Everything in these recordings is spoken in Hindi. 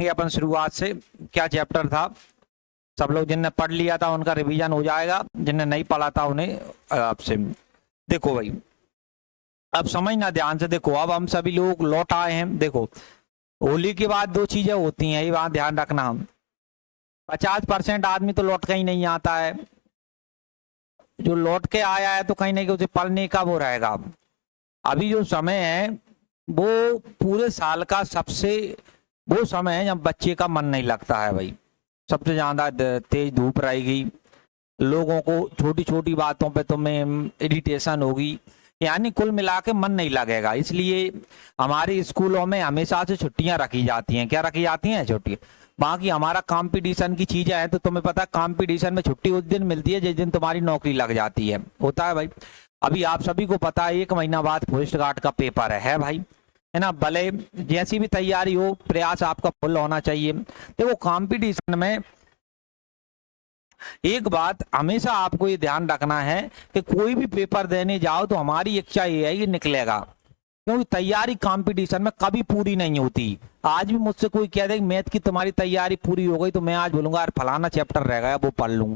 ये अपन शुरुआत से क्या चैप्टर था, सब लोग जिनने पढ़ लिया था उनका रिवीजन हो जाएगा, जिनने नहीं पढ़ा था उन्हें आपसे। देखो भाई अब समझना ध्यान से, देखो अब हम सभी लोग लौट आए हैं। देखो होली के बाद दो चीजें होती हैं, ये बात ध्यान रखना। हम 50% आदमी तो लौट के ही नहीं आता है, जो लौट के आया है तो कहीं ना कहीं उसे पढ़ने का वो रहेगा। अभी जो समय है वो पूरे साल का सबसे वो समय है जब बच्चे का मन नहीं लगता है भाई। सबसे ज्यादा तेज धूप रहेगी, लोगों को छोटी छोटी बातों पे तुम्हें इरिटेशन होगी, यानी कुल मिला के मन नहीं लगेगा। इसलिए हमारे स्कूलों में हमेशा से छुट्टियां रखी जाती हैं। क्या रखी जाती हैं? छुट्टी। बाकी हमारा कंपटीशन की चीजें हैं तो तुम्हें पता है कंपटीशन में छुट्टी उस दिन मिलती है जिस दिन तुम्हारी नौकरी लग जाती है, होता है भाई। अभी आप सभी को पता है 1 महीना बाद फॉरेस्ट गार्ड का पेपर है भाई, है ना। भले जैसी भी तैयारी हो, प्रयास आपका फुल होना चाहिए। देखो कंपटीशन में एक बात हमेशा आपको ये ध्यान रखना है कि कोई भी पेपर देने जाओ तो हमारी इच्छा ये है कि निकलेगा, क्योंकि तैयारी कंपटीशन में कभी पूरी नहीं होती। आज भी मुझसे कोई कह दे मैथ की तुम्हारी तैयारी पूरी हो गई तो मैं आज बोलूंगा यार फलाना चैप्टर रह गया वो पढ़ लूं।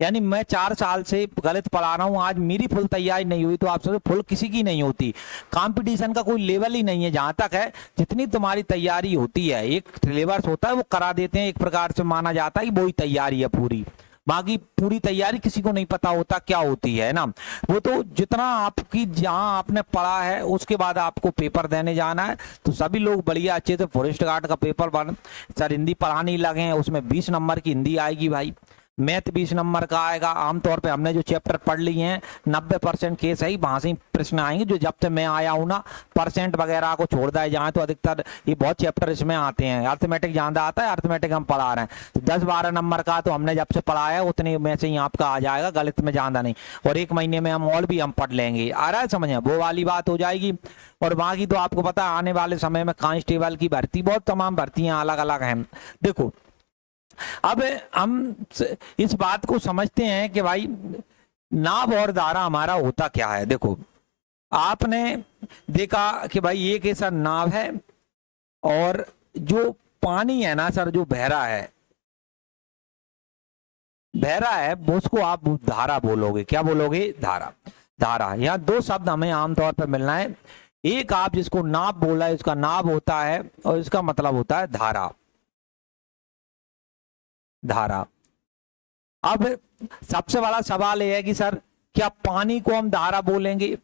यानी मैं 4 साल से गलत पढ़ा रहा हूं, आज मेरी फुल तैयारी नहीं हुई तो आप सब फुल किसी की नहीं होती। कंपटीशन का कोई लेवल ही नहीं है। जहां तक है जितनी तुम्हारी तैयारी होती है, एक सिलेबस होता है वो करा देते हैं, एक प्रकार से माना जाता है कि वही तैयारी है पूरी। बाकी पूरी तैयारी किसी को नहीं पता होता क्या होती है ना। वो तो जितना आपकी जहां आपने पढ़ा है उसके बाद आपको पेपर देने जाना है। तो सभी लोग बढ़िया अच्छे से फॉरेस्ट गार्ड का पेपर बन सर हिंदी पढ़ाने लगे हैं, उसमें 20 नंबर की हिंदी आएगी भाई, मैथ 20 नंबर का आएगा। आमतौर पे हमने जो चैप्टर पढ़ लिए हैं 90% केस है वहां से प्रश्न आएंगे। जो जब से मैं आया हूं ना, परसेंट वगैरह को छोड़ दिया जाए तो अधिकतर ये बहुत चैप्टर इसमें आते हैं। अर्थमेटिक ज्यादा आता है, अर्थमेटिक हम पढ़ा रहे हैं तो 10-12 नंबर का तो हमने जब से पढ़ाया है उतने में से ही आपका आ जाएगा, गणित में ज्यादा नहीं। और 1 महीने में हम और भी हम पढ़ लेंगे, आ रहा है समझ, वो वाली बात हो जाएगी। और बाकी तो आपको पता है आने वाले समय में कांस्टेबल की भर्ती, बहुत तमाम भर्तियां अलग अलग हैं। देखो अब हम इस बात को समझते हैं कि भाई नाभ और धारा हमारा होता क्या है। देखो आपने देखा कि भाई एक ऐसा नाव है और जो पानी है ना सर, जो बहरा है, बहरा है वो उसको आप धारा बोलोगे। क्या बोलोगे? धारा। धारा, यहाँ 2 शब्द हमें आमतौर पर मिलना है। एक आप जिसको नाव बोला है इसका नाव होता है और इसका मतलब होता है धारा। धारा। अब सबसे बड़ा सवाल यह है कि सर क्या पानी को हम धारा बोलेंगे?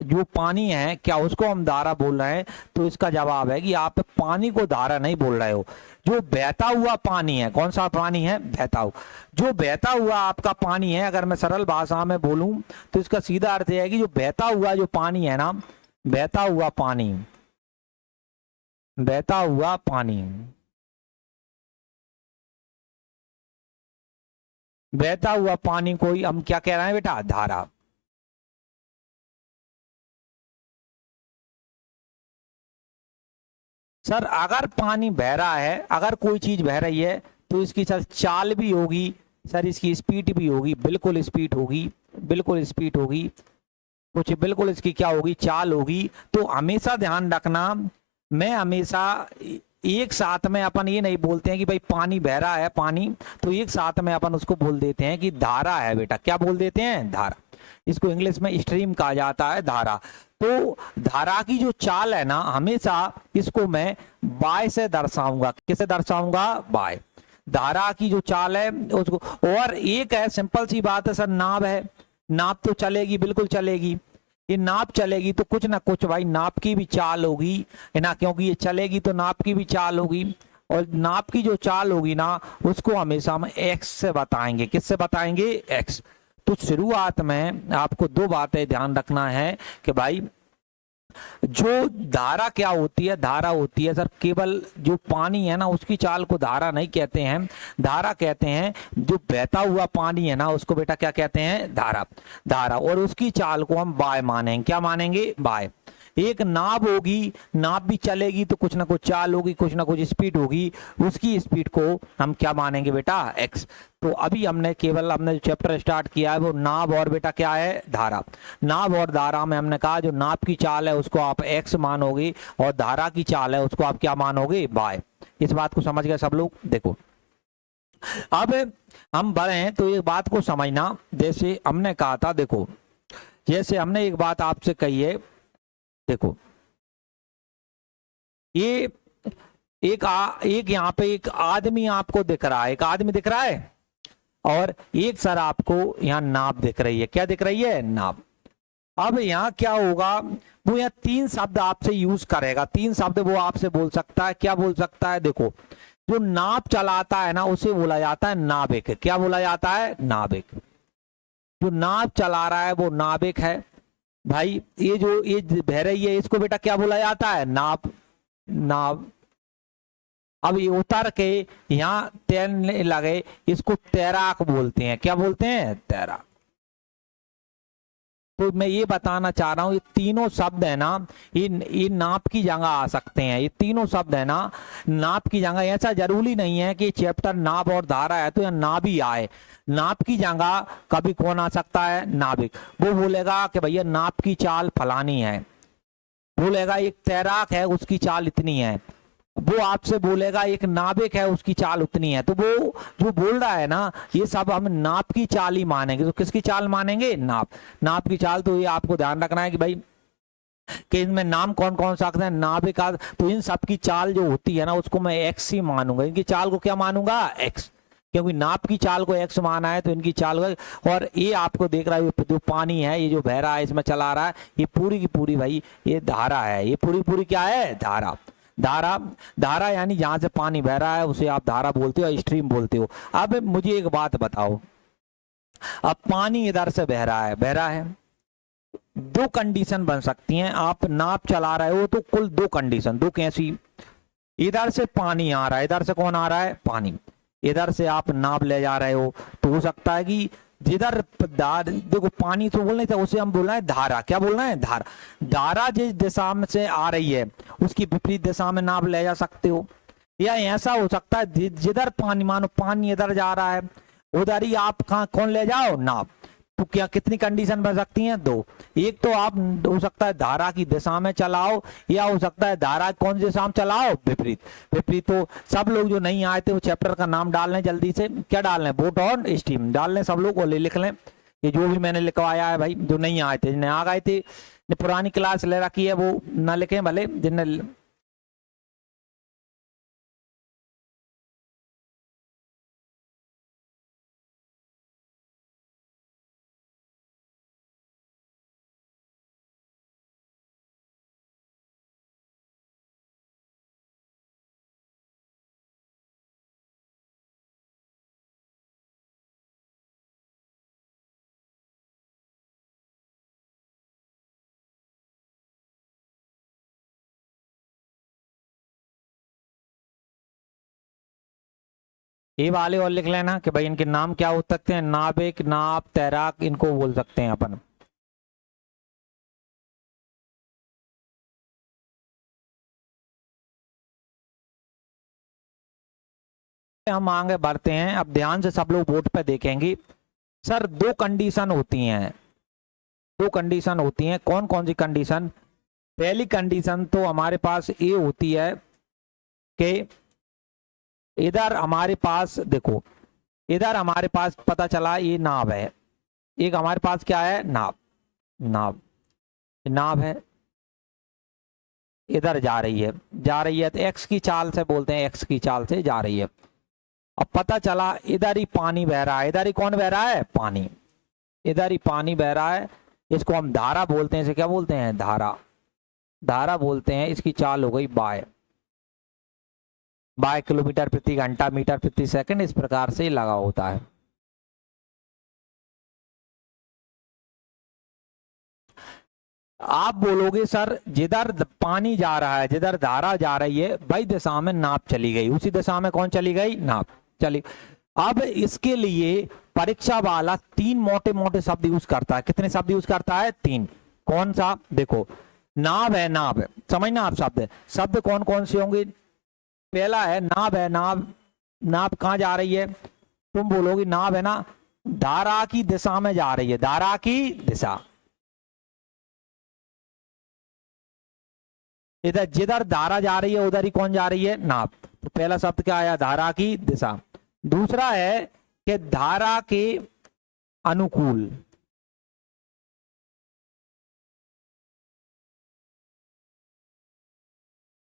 जो पानी है क्या उसको हम धारा बोल रहे हैं? तो इसका जवाब है कि आप पानी को धारा नहीं बोल रहे हो। जो बहता हुआ पानी है, कौन सा पानी है? बहता हुआ। जो बहता हुआ आपका पानी है, अगर मैं सरल भाषा में बोलूं तो इसका सीधा अर्थ यह है कि जो बहता हुआ जो पानी है ना, बहता हुआ पानी, बहता हुआ पानी, बहता हुआ पानी को ही हम क्या कह रहे हैं बेटा? धारा। सर अगर पानी बह रहा है, अगर कोई चीज बह रही है तो इसकी सर चाल भी होगी, सर इसकी स्पीड भी होगी, बिल्कुल स्पीड होगी, बिल्कुल स्पीड होगी, कुछ बिल्कुल इसकी क्या होगी? चाल होगी। तो हमेशा ध्यान रखना, मैं हमेशा एक साथ में अपन ये नहीं बोलते हैं कि भाई पानी बह रहा है पानी, तो एक साथ में अपन उसको बोल देते हैं कि धारा है बेटा। क्या बोल देते हैं? धारा। इसको इंग्लिश में स्ट्रीम कहा जाता है, धारा। तो धारा की जो चाल है ना, हमेशा इसको मैं बाय से दर्शाऊंगा। किसे दर्शाऊंगा? बाय। धारा की जो चाल है उसको। और एक है सिंपल सी बात है सर, नाव है, नाव तो चलेगी, बिल्कुल चलेगी। ये नाप चलेगी तो कुछ ना कुछ भाई नाप की भी चाल होगी, है ना, क्योंकि ये चलेगी तो नाप की भी चाल होगी। और नाप की जो चाल होगी ना उसको हमेशा हम एक्स से बताएंगे। किससे बताएंगे? एक्स। तो शुरुआत में आपको 2 बातें ध्यान रखना है कि भाई जो धारा क्या होती है? धारा होती है सर केवल जो पानी है ना उसकी चाल को धारा नहीं कहते हैं, धारा कहते हैं जो बहता हुआ पानी है ना उसको बेटा क्या कहते हैं? धारा। धारा। और उसकी चाल को हम बाय मानेंगे। क्या मानेंगे? बाय। एक नाव होगी, नाव भी चलेगी तो कुछ ना कुछ चाल होगी, कुछ ना कुछ स्पीड होगी, उसकी स्पीड को हम क्या मानेंगे बेटा? एक्स। तो अभी हमने जो चैप्टर स्टार्ट किया है वो नाव और बेटा क्या है? धारा। नाव और धारा में हमने कहा जो नाव की चाल है उसको आप एक्स मानोगे और धारा की चाल है उसको आप क्या मानोगे? बाय। इस बात को समझ गए सब लोग। देखो अब हम बढ़े तो एक बात को समझना, जैसे हमने कहा था, देखो जैसे हमने एक बात आपसे कही है, देखो ये एक यहाँ पे एक आदमी आपको दिख रहा है, एक आदमी दिख रहा है, और एक सर आपको यहाँ नाप दिख रही है। क्या दिख रही है? नाप। अब यहाँ क्या होगा, वो यहाँ 3 शब्द आपसे यूज करेगा, 3 शब्द वो आपसे बोल सकता है। क्या बोल सकता है? देखो जो नाप चलाता है ना उसे बोला जाता है नाविक। क्या बोला जाता है? नाविक। जो नाव चला रहा है वो नाविक है भाई। ये बह रही है इसको बेटा क्या बोला जाता है? नाव। नाव। अब ये उतर के यहाँ तैरने लगे, इसको तैराक बोलते हैं। क्या बोलते हैं? तैराक। तो मैं ये बताना चाह रहा हूँ, ये तीनों शब्द है ना, ये नाप की जगह आ सकते हैं। ये तीनों शब्द है ना नाप की जगह। ऐसा जरूरी नहीं है कि चैप्टर नाप और धारा है तो यहाँ नाप ही आए। नाप की जगह कभी कौन आ सकता है? नाविक। वो बोलेगा कि भैया नाप की चाल फलानी है, बोलेगा एक तैराक है उसकी चाल इतनी है, वो आपसे बोलेगा एक नाविक है उसकी चाल उतनी है। तो वो जो बोल रहा है ना, ये सब हम नाप की चाल ही मानेंगे। तो किसकी चाल मानेंगे? नाप। नाप की चाल। तो ये आपको ध्यान रखना है कि भाई कि इनमें नाम कौन कौन सा आते हैं, नाविक। तो इन सब की चाल जो होती है ना उसको मैं एक्स ही मानूंगा। इनकी चाल को क्या मानूंगा? एक्स। क्योंकि नाप की चाल को एक्स माना है तो इनकी चाल को। और ये आपको देख रहा है जो पानी है, ये जो बह रहा है इसमें चला रहा है, ये पूरी की पूरी भाई ये धारा है। ये पूरी पूरी क्या है? धारा। धारा। धारा यानी जहां से पानी बह रहा है उसे आप धारा बोलते हो, स्ट्रीम बोलते हो। अब मुझे एक बात बताओ, अब पानी इधर से बह रहा है, बह रहा है, 2 कंडीशन बन सकती हैं। आप नाप चला रहे हो तो कुल 2 कंडीशन। 2 कैसी? इधर से पानी आ रहा है, इधर से कौन आ रहा है? पानी। इधर से आप नाप ले जा रहे हो तो हो सकता है कि जिधर देखो पानी तो बोलना था, उसे हम बोलना है धारा। क्या बोलना है? धारा। धारा जिस दिशा में से आ रही है उसकी विपरीत दिशा में नाप ले जा सकते हो। या ऐसा हो सकता है जिधर पानी, मानो पानी इधर जा रहा है, उधर ही आप कहाँ कौन ले जाओ? नाप। तो क्या कितनी कंडीशन बन सकती हैं? 2। एक तो आप हो सकता है धारा की दिशा में चलाओ, या हो सकता है धारा कौन सी दिशा में चलाओ? विपरीत। विपरीत। तो सब लोग जो नहीं आए थे वो चैप्टर का नाम डाल लें जल्दी से। क्या डाल लें? बोट ऑन स्टीम डाल लें सब लोग, और लिख लें ये जो भी मैंने लिखवाया है भाई। जो नहीं आए थे, जिन्हें आ गए थे, पुरानी क्लास ले रखी है वो ना लिखें भले, जिन्हें ये वाले और लिख लेना कि भाई इनके नाम क्या हो सकते हैं? नाविक, नाप, तैराक, इनको बोल सकते हैं अपन। हम आगे बढ़ते हैं। अब ध्यान से सब लोग बोर्ड पे देखेंगे। सर 2 कंडीशन होती हैं, 2 कंडीशन होती हैं। कौन कौन सी कंडीशन? पहली कंडीशन तो हमारे पास ये होती है कि इधर हमारे पास देखो, इधर हमारे पास पता चला ये नाव है, एक हमारे पास क्या है? नाव। नाव। नाव है, इधर जा रही है, जा रही है तो एक्स की चाल से बोलते हैं, एक्स की चाल से जा रही है। अब पता चला इधर ही पानी बह रहा है, इधर ही कौन बह रहा है? पानी। इधर ही पानी बह रहा है, इसको हम धारा बोलते हैं। इसे क्या बोलते हैं? धारा। धारा बोलते हैं। इसकी चाल हो गई बाय, बाय किलोमीटर प्रति घंटा, मीटर प्रति सेकंड, इस प्रकार से लगा होता है। आप बोलोगे सर जिधर पानी जा रहा है, जिधर धारा जा रही है, वही दिशा में नाप चली गई, उसी दिशा में कौन चली गई? नाप चली। अब इसके लिए परीक्षा वाला 3 मोटे मोटे शब्द यूज करता है। कितने शब्द यूज करता है? 3। कौन सा? देखो नाव है, नाव है, समझना आप शब्द। शब्द कौन कौन से होंगे? पहला है नाव है। नाव, नाव कहाँ जा रही है? तुम बोलोगे नाव है ना धारा की दिशा में जा रही है, धारा की दिशा। इधर जिधर धारा जा रही है उधर ही कौन जा रही है? नाव। तो पहला शब्द क्या आया, धारा की दिशा। दूसरा है कि धारा के अनुकूल,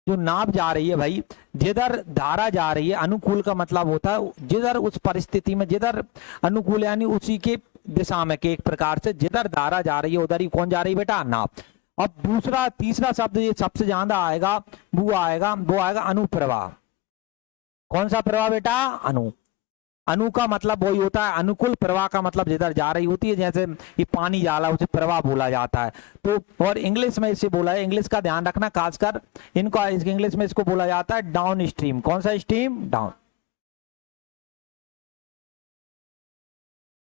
जो नाव जा रही है भाई, जिधर धारा जा रही है, अनुकूल का मतलब होता है जिधर, उस परिस्थिति में जिधर अनुकूल यानी उसी के दिशा में, के एक प्रकार से जिधर धारा जा रही है उधर ही कौन जा रही है बेटा, नाव। अब दूसरा तीसरा शब्द ये सबसे ज्यादा आएगा, वो आएगा अनुप्रवाह। कौन सा प्रवाह बेटा, अनु। अनु का मतलब वही होता है अनुकूल, प्रवाह का मतलब जिधर जा रही होती है, जैसे ये पानी जा रहा है उसे प्रवाह बोला जाता है। तो और इंग्लिश में इसे बोला है, इंग्लिश का ध्यान रखना खासकर इनको, इंग्लिश में इसको बोला जाता है डाउन स्ट्रीम। कौन सा स्ट्रीम, डाउन।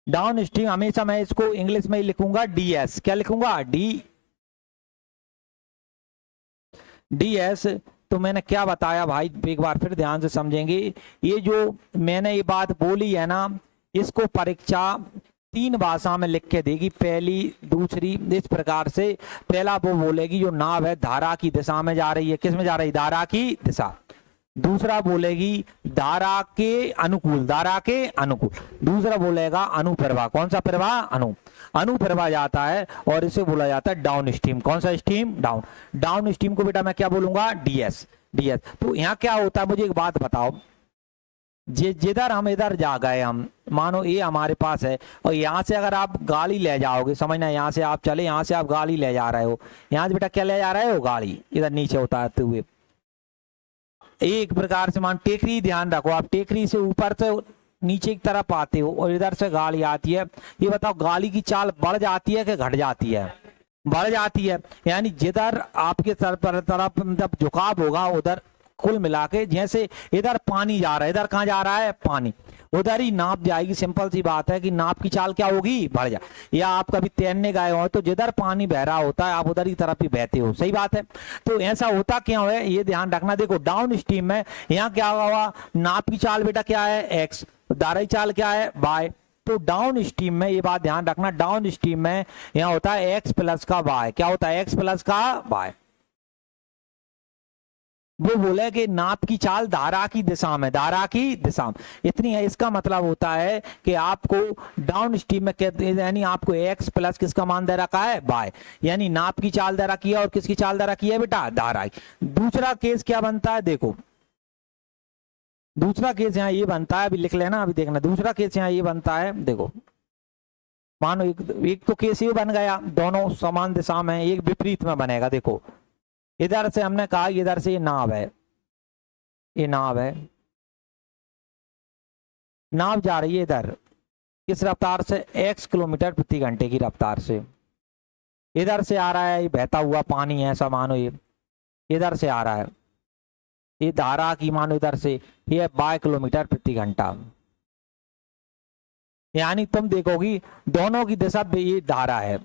डाउन स्ट्रीम हमेशा मैं इसको इंग्लिश में ही लिखूंगा डीएस। क्या लिखूंगा, डीएस। तो मैंने क्या बताया भाई, एक बार फिर ध्यान से समझेंगे। ये जो मैंने ये बात बोली है ना, इसको परीक्षा 3 भाषा में लिख के देगी, पहली दूसरी इस प्रकार से। पहला वो बोलेगी जो नाव है धारा की दिशा में जा रही है, किस में जा रही है, धारा की दिशा। दूसरा बोलेगी धारा के अनुकूल, धारा के अनुकूल। दूसरा बोलेगा अनुप्रवाह। कौन सा प्रवाह, अनुप्रवाह जाता है, और इसे बोला जाता है डाउन स्ट्रीम। कौन सा स्ट्रीम, डाउन। डाउन स्ट्रीम को बेटा मैं क्या बोलूंगा, डीएस। तो यहाँ क्या होता है, मुझे एक बात बताओ, जिधर हम इधर जा गए, हम मानो ये हमारे पास है, और यहाँ से अगर आप गाड़ी ले जाओगे, समझना, यहाँ से आप चले, यहाँ से आप गाड़ी ले जा रहे हो, यहाँ से बेटा क्या ले जा रहे हो, गाड़ी, इधर नीचे उतारते हुए। एक प्रकार से मान टेकरी, ध्यान रखो, आप टेकरी से ऊपर से नीचे की तरफ आते हो और इधर से गाड़ी आती है, ये बताओ गाड़ी की चाल बढ़ जाती है कि घट जाती है, बढ़ जाती है। यानी जिधर आपके सर पर तरफ जब झुकाव होगा उधर कुल मिला के, जैसे इधर पानी जा रहा है, इधर कहाँ जा रहा है, पानी, उधर ही नाप जाएगी। सिंपल सी बात है कि नाप की चाल क्या होगी, बढ़ जाए। या आप कभी तैरने गए हो तो जिधर पानी बह रहा होता है आप उधर की तरफ ही बहते हो, सही बात है। तो ऐसा होता क्यों है, ये ध्यान रखना। देखो डाउन स्ट्रीम में यहाँ क्या हुआ, नाप की चाल बेटा क्या है, एक्स, धारा की चाल क्या है, वाई। तो डाउन स्ट्रीम में ये बात ध्यान रखना, डाउन स्ट्रीम में यहाँ होता है एक्स प्लस का वाई। क्या होता है, एक्स प्लस का वाई। वो बोले कि नाप की चाल धारा की दिशा में, धारा की दिशा में इतनी है। इसका मतलब होता है कि आपको डाउन स्ट्रीम में यानी आपको एक्स प्लस किसका मान दे रखा है, वाई, यानी नाप की चाल दे रखी है, और किसकी चाल दे रखी है बेटा, धारा की। दूसरा केस क्या बनता है, देखो दूसरा केस यहाँ ये बनता है, अभी लिख लेना, अभी देखना। दूसरा केस यहाँ ये बनता है, देखो मानो एक तो केस ये बन गया, दोनों समान दिशा में, एक विपरीत में बनेगा। देखो इधर से हमने कहा, इधर से ये नाव है, ये नाव है, नाव जा रही है इधर किस रफ्तार से, x किलोमीटर प्रति घंटे की रफ्तार से। इधर से आ रहा है, ये बहता हुआ पानी है, ऐसा मानो ये इधर से आ रहा है, ये धारा की मानो इधर से, ये 22 किलोमीटर प्रति घंटा। यानी तुम देखोगी दोनों की दिशा ये धारा है,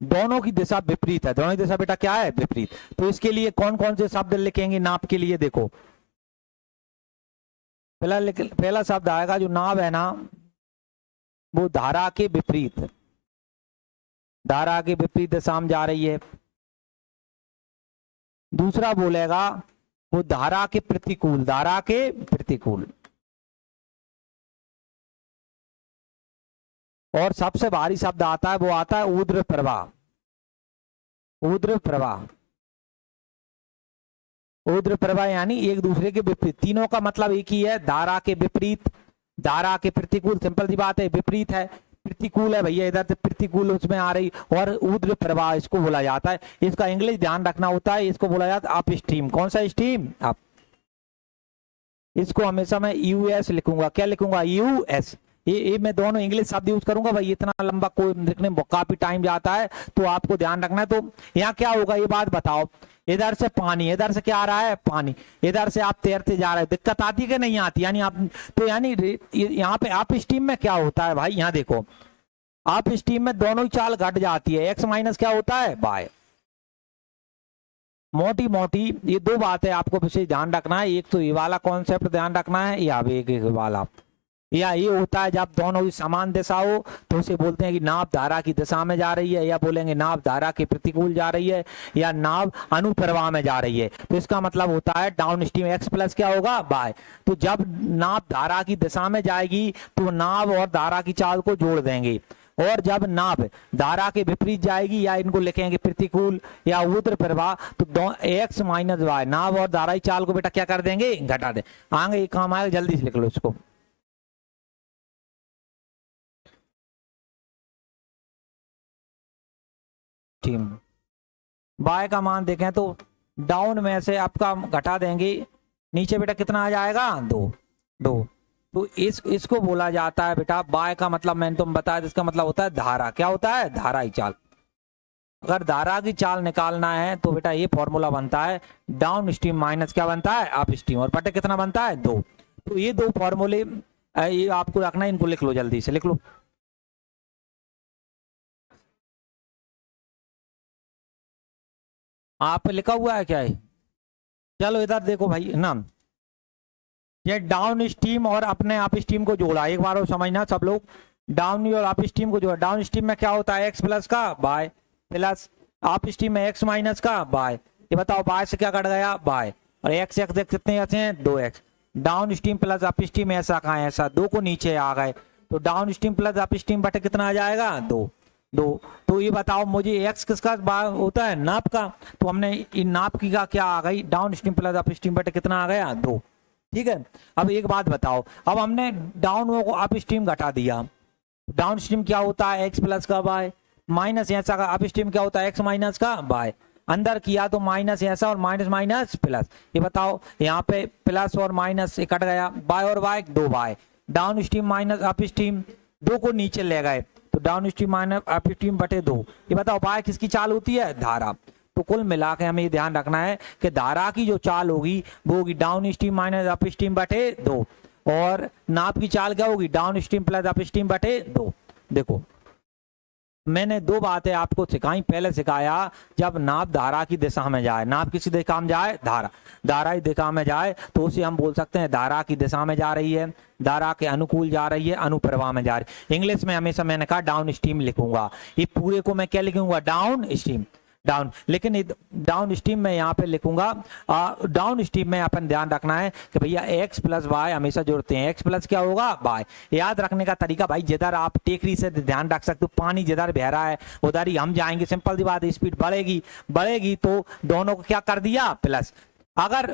दोनों की दिशा विपरीत है, दोनों की दिशा बेटा क्या है, विपरीत। तो इसके लिए कौन कौन से शब्द लिखेंगे नाप के लिए, देखो पहला शब्द आएगा जो नाव है ना, वो धारा के विपरीत, धारा के विपरीत दिशा में जा रही है। दूसरा बोलेगा वो धारा के प्रतिकूल, धारा के प्रतिकूल। और सबसे भारी शब्द आता है, वो आता है ऊर्ध्व प्रवाह, ऊर्ध्व प्रवाह। ऊर्ध्व प्रवाह यानी एक दूसरे के विपरीत, तीनों का मतलब एक ही है, धारा के विपरीत, धारा के प्रतिकूल। सिंपल सी बात है, विपरीत है, प्रतिकूल है भैया, इधर से प्रतिकूल उसमें आ रही, और ऊर्ध्व प्रवाह इसको बोला जाता है। इसका इंग्लिश ध्यान रखना होता है, इसको बोला जाता है अप स्ट्रीम। कौन सा स्ट्रीम, अप। इसको हमेशा मैं यूएस लिखूंगा, क्या लिखूंगा, यूएस। ये मैं दोनों इंग्लिश शब्द यूज करूंगा भाई, इतना लंबा कोई लिखने में काफी टाइम जाता है, तो आपको ध्यान रखना है। तो यहाँ क्या होगा, ये बात बताओ, इधर से पानी, इधर से क्या आ रहा है, पानी, इधर से आप तैरते जा रहे हो, दिक्कत आती है कि नहीं आती, यानी आप तो यानी यहाँ पे आप स्ट्रीम में क्या होता है भाई, यहाँ देखो आप स्ट्रीम में दोनों ही चाल घट जाती है, एक्स माइनस क्या होता है, बाय। मोटी मोटी ये दो बातें आपको विशेष ध्यान रखना है, एक तो ये वाला कॉन्सेप्ट ध्यान रखना है, या एक वाला या ये होता है जब दोनों की समान दिशा हो तो उसे बोलते हैं कि नाव धारा की दिशा में जा रही है, या बोलेंगे नाव धारा के प्रतिकूल जा रही है, या नाव अनुप्रवाह में जा रही है। तो इसका मतलब होता है डाउन स्ट्रीम एक्स प्लस क्या होगा बाय। तो जब नाव धारा की दिशा में जाएगी तो नाव और धारा की चाल को जोड़ देंगे, और जब नाव धारा के विपरीत जाएगी या इनको लिखेंगे प्रतिकूल या ऊर्ध्व प्रवाह, तो एक्स माइनस वाई नाव और धारा की चाल को बेटा क्या कर देंगे घटा दे। आगे ये काम आएगा, जल्दी से लिख लो इसको। टीम बाय का मान देखें तो डाउन में से आपका घटा देंगे, नीचे बेटा कितना आ जाएगा 2 2। तो इसको बोला जाता है बेटा बाय का मतलब मैंने तुम बताया, इसका मतलब होता है धारा। क्या होता है धारा की चाल। अगर धारा की चाल निकालना है तो बेटा ये फॉर्मूला बनता है डाउन स्ट्रीम माइनस क्या बनता है अप स्ट्रीम, और बटे कितना बनता है 2। तो ये 2 फॉर्मूले ये आपको रखना है, इनको लिख लो, जल्दी से लिख लो। आप लिखा हुआ है क्या है? चलो इधर देखो भाई ना, ये डाउन स्ट्रीम और अपने अप स्ट्रीम को जोड़ा, एक बार और समझना सब लोग। डाउन और अप स्ट्रीम को जोड़ा, डाउन स्ट्रीम में क्या होता है एक्स प्लस का बाय, प्लस अप स्ट्रीम में एक्स माइनस का बाय। ये बताओ बाय से क्या कट गया बाय, और एक्स एक्स कितने ऐसे हैं 2x। Down stream plus up stream ऐसा कहाँ है, ऐसा 2 को नीचे आ गए, तो down stream plus up stream बटे कितना आ जाएगा 2 2। तो ये बताओ मुझे एक्स किसका होता है नाप का, तो हमने इन नाप की का क्या आ गई down stream plus up stream बटे कितना आ गया 2। ठीक है, अब एक बात बताओ, अब हमने डाउन को अप स्ट्रीम घटा दिया, डाउन स्ट्रीम क्या होता है एक्स प्लस का बाय, माइनस ऐसा का अप स्ट्रीम क्या होता है एक्स माइनस का बाय। अंदर किया तो माइनस ऐसा और माइनस माइनस प्लस। ये बताओ यहाँ पे प्लस और माइनस कट गया, बाय और by 2 by, downstream minus upstream 2 को नीचे ले गए, तो downstream minus upstream बटे 2। ये बताओ बाय किसकी चाल होती है धारा। तो कुल मिला के हमें ये ध्यान रखना है कि धारा की जो चाल होगी वो होगी down stream minus upstream बटे 2, और नाप की चाल क्या होगी down stream plus up stream बटे 2। देखो मैंने 2 बातें आपको सिखाई, पहले सिखाया जब नाप धारा की दिशा में जाए, नाप किसी दिशा में जाए धारा की दिशा में जाए तो उसे हम बोल सकते हैं धारा की दिशा में जा रही है, धारा के अनुकूल जा रही है, अनुप्रवाह में जा रही है। इंग्लिश में हमेशा मैंने कहा डाउन स्ट्रीम लिखूंगा, ये पूरे को मैं क्या लिखूंगा डाउन स्ट्रीम डाउन, लेकिन डाउन स्ट्रीम में यहाँ पे लिखूंगा डाउन स्ट्रीम में अपन ध्यान रखना है कि भैया एक्स प्लस वाई हमेशा जोड़ते हैं, एक्स प्लस क्या होगा वाई। याद रखने का तरीका भाई जिधर आप टेकरी से ध्यान रख सकते हो, पानी जिधर बह रहा है उधर ही हम जाएंगे, सिंपल सी बात है, स्पीड बढ़ेगी तो दोनों को क्या कर दिया प्लस। अगर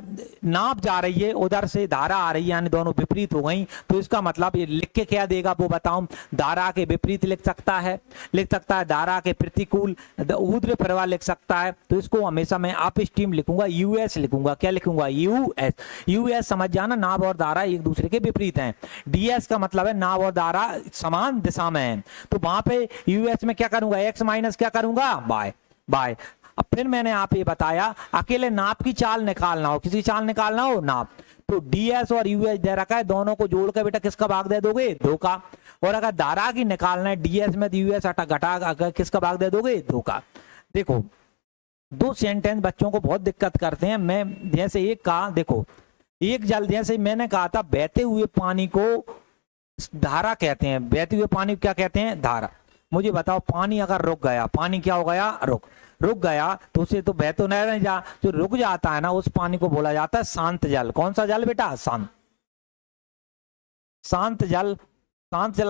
नाप जा रही है उधर से धारा आ रही है यानी दोनों विपरीत हो गई, तो इसका मतलब ये लिख के क्या देगा वो बताऊं, धारा के विपरीत लिख सकता है धारा के प्रतिकूल ऊर्ध्व प्रवाह लिख सकता है। तो इसको हमेशा मैं अप स्ट्रीम लिखूंगा यूएस लिखूंगा, क्या लिखूंगा यूएस समझ जाना, नाव और धारा एक दूसरे के विपरीत हैं। डीएस का मतलब है नाव और धारा समान दिशा में है, तो वहां पे यूएस में क्या करूंगा एक्स माइनस क्या करूंगा बाय। अब फिर मैंने आप ये बताया अकेले नाप की चाल निकालना हो, किसी चाल निकालना हो नाप, तो डीएस और यूएस दे रखा है, दोनों को जोड़ के बेटा किसका भाग दे दोगे 2 का। और अगर धारा की निकालना है डीएस में यूएस घटा किसका भाग दे दोगे 2 का। देखो 2 सेंटेंस बच्चों को बहुत दिक्कत करते हैं। मैं जैसे एक कहा, देखो एक जल जैसे मैंने कहा था बहते हुए पानी को धारा कहते हैं, बहते हुए पानी को क्या कहते हैं धारा। मुझे बताओ पानी अगर रुक गया, पानी क्या हो गया रुक गया, तो उसे तो बह तो नहीं जा, जो रुक जाता है ना उस पानी को बोला जाता है शांत जल। कौन सा जल बेटा शांत जल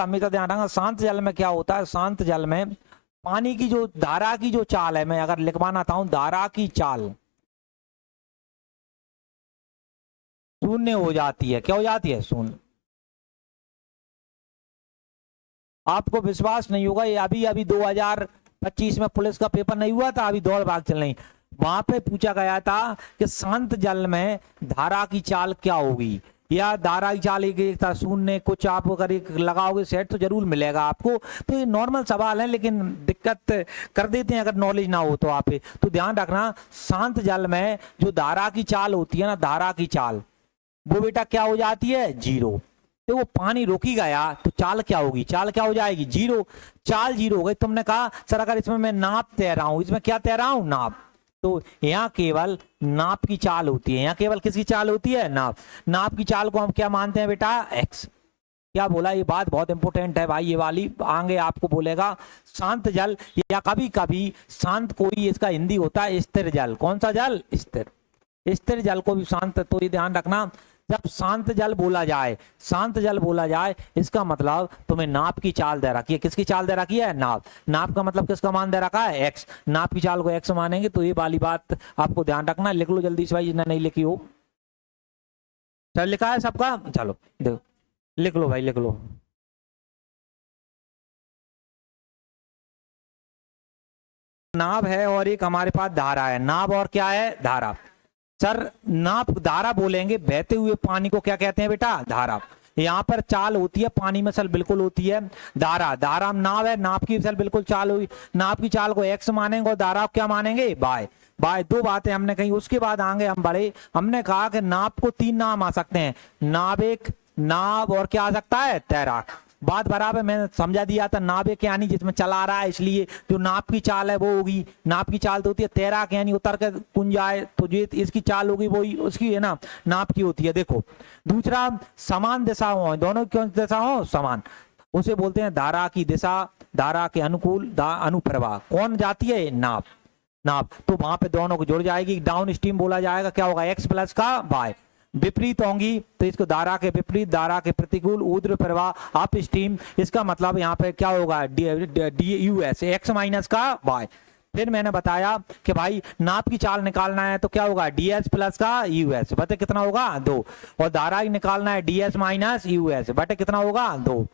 हमेशा ध्यान रखना। शांत जल में क्या होता है, शांत जल में पानी की जो धारा की जो चाल है, मैं अगर लिखवाना चाहूं धारा की चाल शून्य हो जाती है। क्या हो जाती है शून्य। आपको विश्वास नहीं होगा, ये अभी 2025 में पुलिस का पेपर नहीं हुआ था, अभी दौड़ भाग चल रही, वहां पे पूछा गया था कि शांत जल में धारा की चाल क्या होगी, या धारा की चाल एक था शून्य, कुछ आप अगर एक लगाओगे सेट तो जरूर मिलेगा आपको। तो ये नॉर्मल सवाल है लेकिन दिक्कत कर देते हैं अगर नॉलेज ना हो तो आप। तो ध्यान रखना शांत जल में जो धारा की चाल होती है ना, धारा की चाल वो बेटा क्या हो जाती है 0। तो वो पानी रोक ही गया तो चाल क्या होगी, चाल क्या हो जाएगी 0, चाल 0 हो गई। तुमने कहा सर अगर इसमें मैं नाप तैर रहा हूं, इसमें क्या तैर रहा हूं नाप, तो यहाँ केवल नाप की चाल होती है, यहाँ केवल किसकी चाल होती है नाप की चाल को हम क्या मानते हैं बेटा x। क्या बोला, ये बात बहुत इंपॉर्टेंट है भाई, ये वाली आगे आपको बोलेगा शांत जल, या कभी कभी शांत कोई इसका हिंदी होता है स्थिर जल। कौन सा जल? स्थिर। स्थिर जल को भी शांत, तो ये ध्यान रखना, जब शांत जल बोला जाए, शांत जल बोला जाए, इसका मतलब तुम्हें नाप की चाल दे रखी है। किसकी चाल दे रखी है? नाप। नाप का मतलब किसका मान दे रखा है? एक्स। नाप की चाल को एक्स मानेंगे, तो ये वाली बात आपको ध्यान रखना। लिख लो जल्दी से भाई, जिन्हें नहीं लिखी हो। चल लिखा है सबका? चलो देखो, लिख लो भाई, लिख लो। नाभ है और एक हमारे पास धारा है। नाभ और क्या है? धारा। सर नाप धारा बोलेंगे, बहते हुए पानी को क्या कहते हैं बेटा? धारा। यहाँ पर चाल होती है, पानी में सल बिल्कुल होती है धारा। धारा नाव है, नाप की सल बिल्कुल चाल हुई। नाप की चाल को एक्स मानेंगे और धारा क्या मानेंगे? बाय। बाय। दो बातें हमने कही। उसके बाद आगे हम बढ़े, हमने कहा कि नाप को तीन नाम आ सकते हैं, नाविक, नाव और क्या आ सकता है? तैराक। बात बराबर, मैंने समझा दिया था। नाविक यानी जिसमें चला रहा है, इसलिए जो नाप की चाल है वो होगी, नाप की चाल तो होती है। तैराक यानी उतर के कुंज जाए, तो ये इसकी चाल होगी, वही उसकी है ना, नाप की होती है। देखो दूसरा, समान दिशा हो, दोनों की दिशा हो समान, उसे बोलते हैं धारा की दिशा, धारा के अनुकूल, अनुप्रवाह। कौन जाती है? नाप। नाप। तो वहां पे दोनों को जुड़ जाएगी, डाउन स्ट्रीम बोला जाएगा। क्या होगा? एक्स प्लस का वाई। विपरीत होंगी तो इसको धारा के विपरीत, धारा के प्रतिकूल, ऊर्ध्व प्रवाह अप स्ट्रीम। इसका मतलब यहाँ पे क्या होगा? D U S, x minus का वाई। फिर मैंने बताया कि भाई नाप की चाल निकालना है तो क्या होगा? ds प्लस का यूएस बटे कितना होगा? 2। और धारा निकालना है ds माइनस यूएस बटे कितना होगा? 2।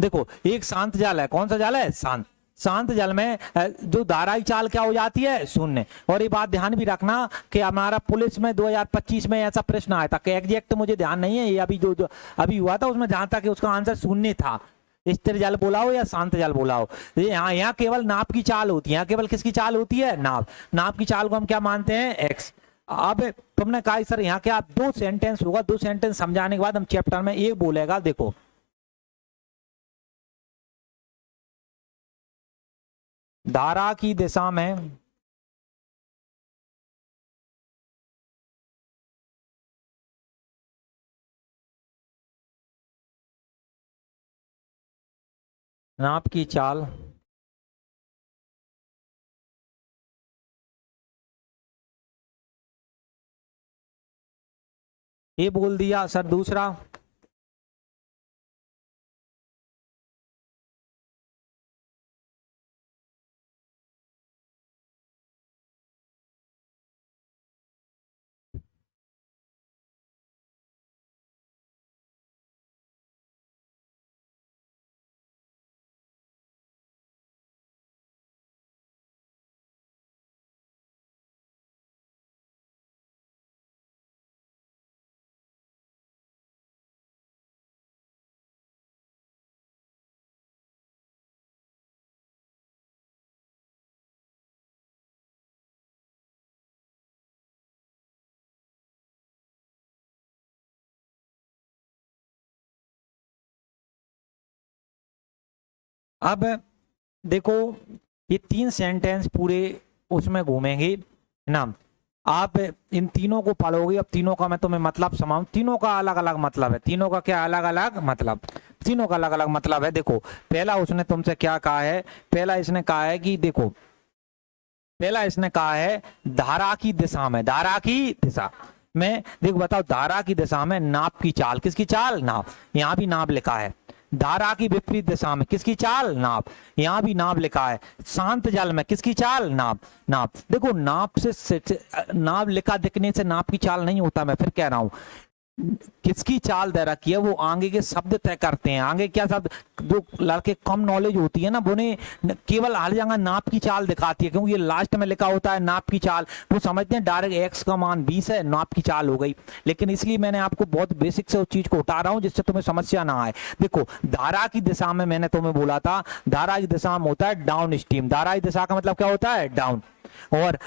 देखो एक शांत जल है। कौन सा जल है? शांत। शांत जल में जो धारा की चाल क्या हो जाती है? शून्य। और ये बात ध्यान भी रखना कि हमारा पुलिस में 2025 में ऐसा प्रश्न आया था कि एग्जैक्ट मुझे ध्यान नहीं है, ये अभी जो अभी हुआ था उसमें जहां तक उसका आंसर शून्य था। स्थिर जल बोला हो या शांत जल बोला हो, यहाँ केवल नाप की चाल होती है। यहाँ केवल किसकी चाल होती है? नाप। नाप की चाल को हम क्या मानते हैं? एक्स। अब तुमने कहा सर यहाँ क्या दो सेंटेंस होगा, दो सेंटेंस समझाने के बाद हम चैप्टर में एक बोलेगा। देखो धारा की दिशा में नाप की चाल ये बोल दिया सर। दूसरा अब देखो ये तीन सेंटेंस पूरे उसमें घूमेंगे ना। आप इन तीनों को पढ़ोगे। अब तीनों का मैं तुम्हें मतलब समाऊं। तीनों का अलग अलग मतलब है। तीनों का क्या अलग अलग मतलब? तीनों का अलग अलग मतलब है। देखो पहला उसने तुमसे क्या कहा है? पहला इसने कहा है कि देखो, पहला इसने कहा है धारा की दिशा में, धारा की दिशा में देखो बताओ, धारा की दिशा में नाप की चाल। किसकी चाल? नाप। यहाँ भी नाप लिखा है। धारा की विपरीत दिशा में किसकी चाल? नाप। यहाँ भी नाप लिखा है। शांत जल में किसकी चाल? नाप। नाप। देखो नाप से नाप लिखा दिखने से नाप की चाल नहीं होता। मैं फिर कह रहा हूं किसकी चाल दे रखी है वो आगे के शब्द तय करते हैं। आगे क्या शब्द? जो लड़के कम नॉलेज होती है ना, उन्हें केवल हर जगह नाप की चाल दिखाती है, क्योंकि ये लास्ट में लिखा होता है नाप की चाल। वो समझते हैं डायरेक्ट एक्स का मान 20 है, नाप की चाल हो गई। लेकिन इसलिए मैंने आपको बहुत बेसिक से उस चीज को उठा रहा हूं जिससे तुम्हें समस्या ना आए। देखो धारा की दिशा में मैंने तुम्हें बोला था, धारा की दिशा में होता है डाउन स्ट्रीम। धारा की दिशा का मतलब क्या होता है? डाउन। और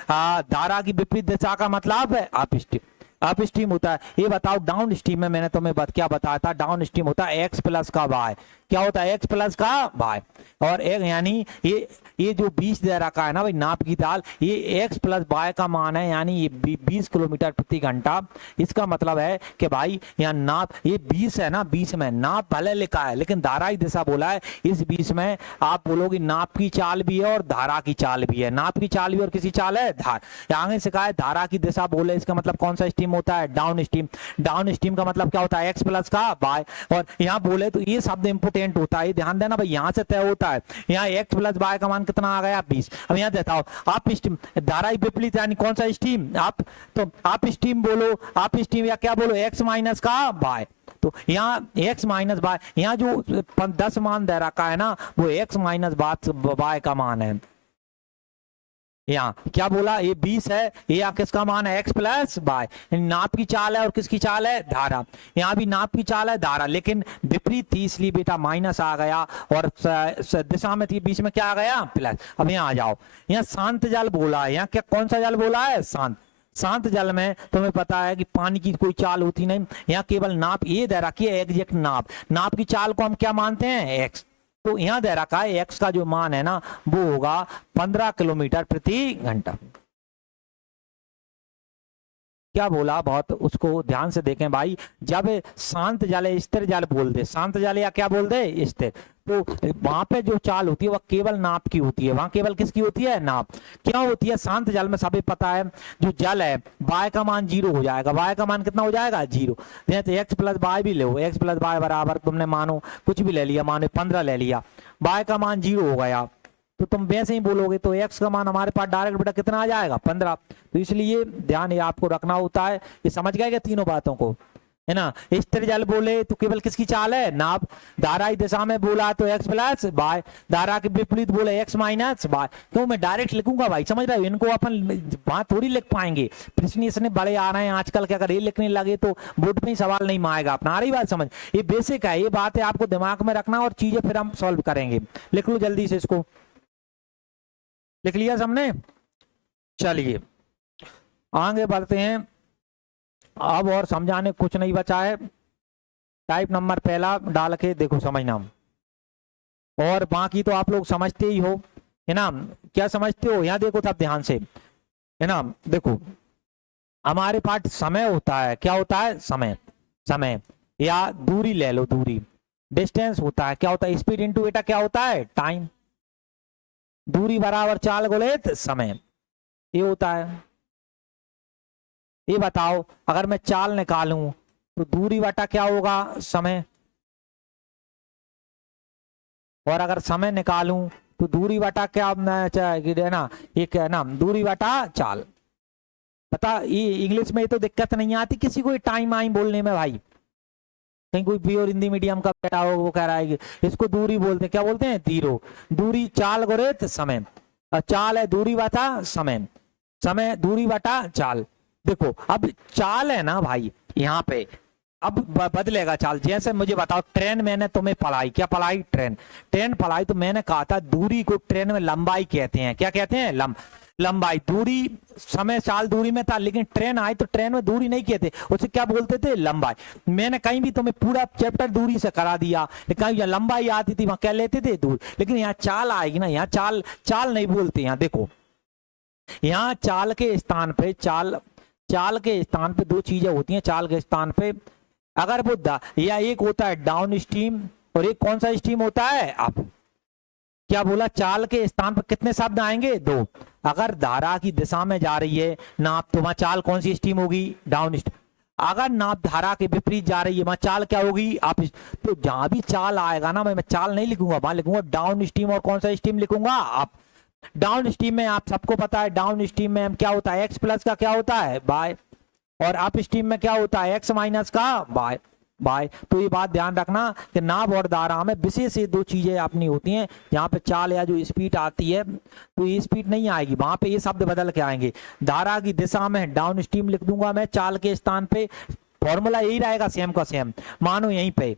धारा की विपरीत दिशा का मतलब है अप स्ट्रीम। अप स्ट्रीम होता है। ये बताओ डाउन स्ट्रीम में मैंने तुम्हें क्या बताया था, डाउन स्ट्रीम होता है एक्स प्लस का वाई। क्या होता है? एक्स प्लस का वाई। और एक यानी ये जो 20 दे रखा है ना भाई नाप की दाल, ये एक्स प्लस वाई का मान है, यानी ये 20 किलोमीटर प्रति घंटा। इसका मतलब है कि भाई यहाँ नाप ये 20 है ना, 20 में नाप भले लिखा है लेकिन धारा की दिशा बोला है। इस 20 में आप बोलोगे नाप की चाल भी है और धारा की चाल भी है। नाप की चाल भी और किसी चाल है धार। आगे से कहा है धारा की दिशा बोले, इसका मतलब कौन सा स्ट्रीम होता है? Down stream. डाउन स्ट्रीम का मतलब क्या होता है? एक्स प्लस का वाई। और यहाँ बोले तो ये शब्द इंपोर्टेंट होता है, ध्यान देना भाई, यहाँ से तय होता है। यहाँ एक्स प्लस वाई का मान कितना आ गया? 20। अब यहाँ देता हूँ आप स्ट्रीम, धारा विपरीत यानी कौन सा स्ट्रीम? आप तो आप स्ट्रीम बोलो, आप स्ट्रीम या क्या बोलो? एक्स माइनस का वाई। तो यहाँ x माइनस वाई, यहाँ जो 10 मान दे रखा है ना वो x माइनस वाई का मान है। यहाँ क्या बोला? ये 20 है, ये किसका मान है? x plus y. नाप की चाल है और किसकी चाल है? धारा। यहाँ भी नाप की चाल है, धारा, लेकिन विपरीत थी इसलिए बेटा माइनस आ गया, और दिशा में थी बीच में क्या आ गया? प्लस। अब यहाँ आ जाओ, यहाँ शांत जल बोला है। यहाँ क्या कौन सा जल बोला है? शांत। शांत जल में तुम्हें पता है कि पानी की कोई चाल होती नहीं, यहाँ केवल नाप ये दे रखी है, एग्जैक्ट नाप। नाप की चाल को हम क्या मानते हैं? एक्स। तो यहाँ दे रखा है एक्स का जो मान है ना वो होगा 15 किलोमीटर प्रति घंटा। क्या बोला? बहुत उसको ध्यान से देखें भाई। जब शांत जल स्थिर जल बोल दे, शांत जल या क्या बोल दे? स्थिर, तो वहां पे जो चाल होती है वह केवल नाप की होती है। वहां केवल किसकी होती है? नाप। क्या होती है? शांत जल में सभी पता है जो जल है वाई का मान 0 हो जाएगा। वाई का मान कितना हो जाएगा? 0। तो एक्स प्लस वाई भी लो, एक्स प्लस वाई बराबर तुमने मानो कुछ भी ले लिया, मानो 15 ले लिया, वाई का मान 0 हो गया, तो तुम वैसे ही बोलोगे तो x का मान हमारे पास डायरेक्ट बेटा कितना आ जाएगा? 15। तो इसलिए ध्यान ये आपको रखना होता है। ये समझ गए क्या तीनों बातों को? है ना। स्थिर जल बोले तो केवल किसकी चाल है? नाप। धारा की दिशा में बोला तो x प्लस वाई, धारा के विपरीत बोले x माइनस वाई। क्यों? मैं डायरेक्ट लिखूंगा भाई, समझ रहे हो? इनको अपन वहां थोड़ी लिख पाएंगे, प्रश्न इसने बड़े आ रहे हैं आजकल के, अगर ये लिखने लगे तो बोर्ड पे ही सवाल नहीं आएगा अपना। आ रही बात समझ? ये बेसिक है, ये बात है आपको दिमाग में रखना और चीजें फिर हम सॉल्व करेंगे। लिख लो जल्दी से, इसको लिख लिया सबने? चलिए आगे बढ़ते हैं अब, और समझाने कुछ नहीं बचा है। टाइप नंबर पहला डाल के देखो समझना, और बाकी तो आप लोग समझते ही हो, है ना। क्या समझते हो? यहाँ देखो सब ध्यान से, है ना। देखो हमारे पास समय होता है, क्या होता है? समय। समय या दूरी ले लो, दूरी, डिस्टेंस होता है। क्या होता है? स्पीड इंटू बेटा क्या होता है? टाइम। दूरी बराबर चाल गुणित समय, ये होता है। ये बताओ अगर मैं चाल निकालूं तो दूरी बटा क्या होगा? समय। और अगर समय निकालूं तो दूरी बटा क्या है ना, एक है ना दूरी बटा चाल। पता ये इंग्लिश में ये तो दिक्कत नहीं आती किसी को टाइम आइम बोलने में भाई। कहीं कोई प्योर हिंदी मीडियम का बेटा हो वो कह रहा है कि इसको दूरी बोलते हैं, क्या बोलते हैं? तीरो। दूरी चाल गुणित समय, चाल है दूरी बटा समय, समय दूरी बटा चाल। देखो अब चाल है ना भाई, यहाँ पे अब बदलेगा चाल। जैसे मुझे बताओ ट्रेन मैंने तुम्हें पढ़ाई, क्या पढ़ाई? ट्रेन। ट्रेन पढ़ाई तो मैंने कहा था दूरी को ट्रेन में लंबाई कहते हैं। क्या कहते हैं? लंबाई। दूरी समय चाल दूरी में था, लेकिन ट्रेन आई तो ट्रेन में दूरी नहीं कहते, उसे क्या बोलते थे? लंबाई। मैंने कहीं भी तुम्हें पूरा चैप्टर दूरी से करा दिया, कहीं लंबाई आती थी वहां क्या लेते थे? दूर। लेकिन यहाँ चाल आएगी ना, यहाँ चाल चाल नहीं बोलते। यहाँ देखो, यहाँ चाल के स्थान पे चाल के स्थान पे दो चीजें होती हैं। चाल के स्थान पे अगर वो या एक होता है डाउन स्ट्रीम और एक कौन सा स्ट्रीम होता है? अप। क्या बोला? चाल के स्थान पर कितने शब्द आएंगे? 2। अगर धारा की दिशा में जा रही है नाप तो वहां चाल कौन सी स्ट्रीम होगी? Down stream. अगर नाप धारा के विपरीत जा रही है वहां चाल क्या होगी? अप। तो जहां भी चाल आएगा ना, मैं चाल नहीं लिखूंगा, वहां लिखूंगा डाउन स्ट्रीम। और कौन सा स्ट्रीम लिखूंगा? अप। डाउन स्ट्रीम में आप सबको पता है डाउन स्ट्रीम में क्या होता है? एक्स प्लस का क्या होता है? बाय। और अप स्ट्रीम में क्या होता है? एक्स माइनस का बाय। तो ये बात ध्यान रखना कि नाप और धारा में विशेष ये दो चीजें अपनी होती हैं। यहाँ पे चाल या जो स्पीड आती है तो ये स्पीड नहीं आएगी, वहां पे ये शब्द बदल के आएंगे। धारा की दिशा में डाउन स्ट्रीम लिख दूंगा मैं, चाल के स्थान पे फॉर्मूला यही रहेगा सेम का सेम। मानो यहीं पे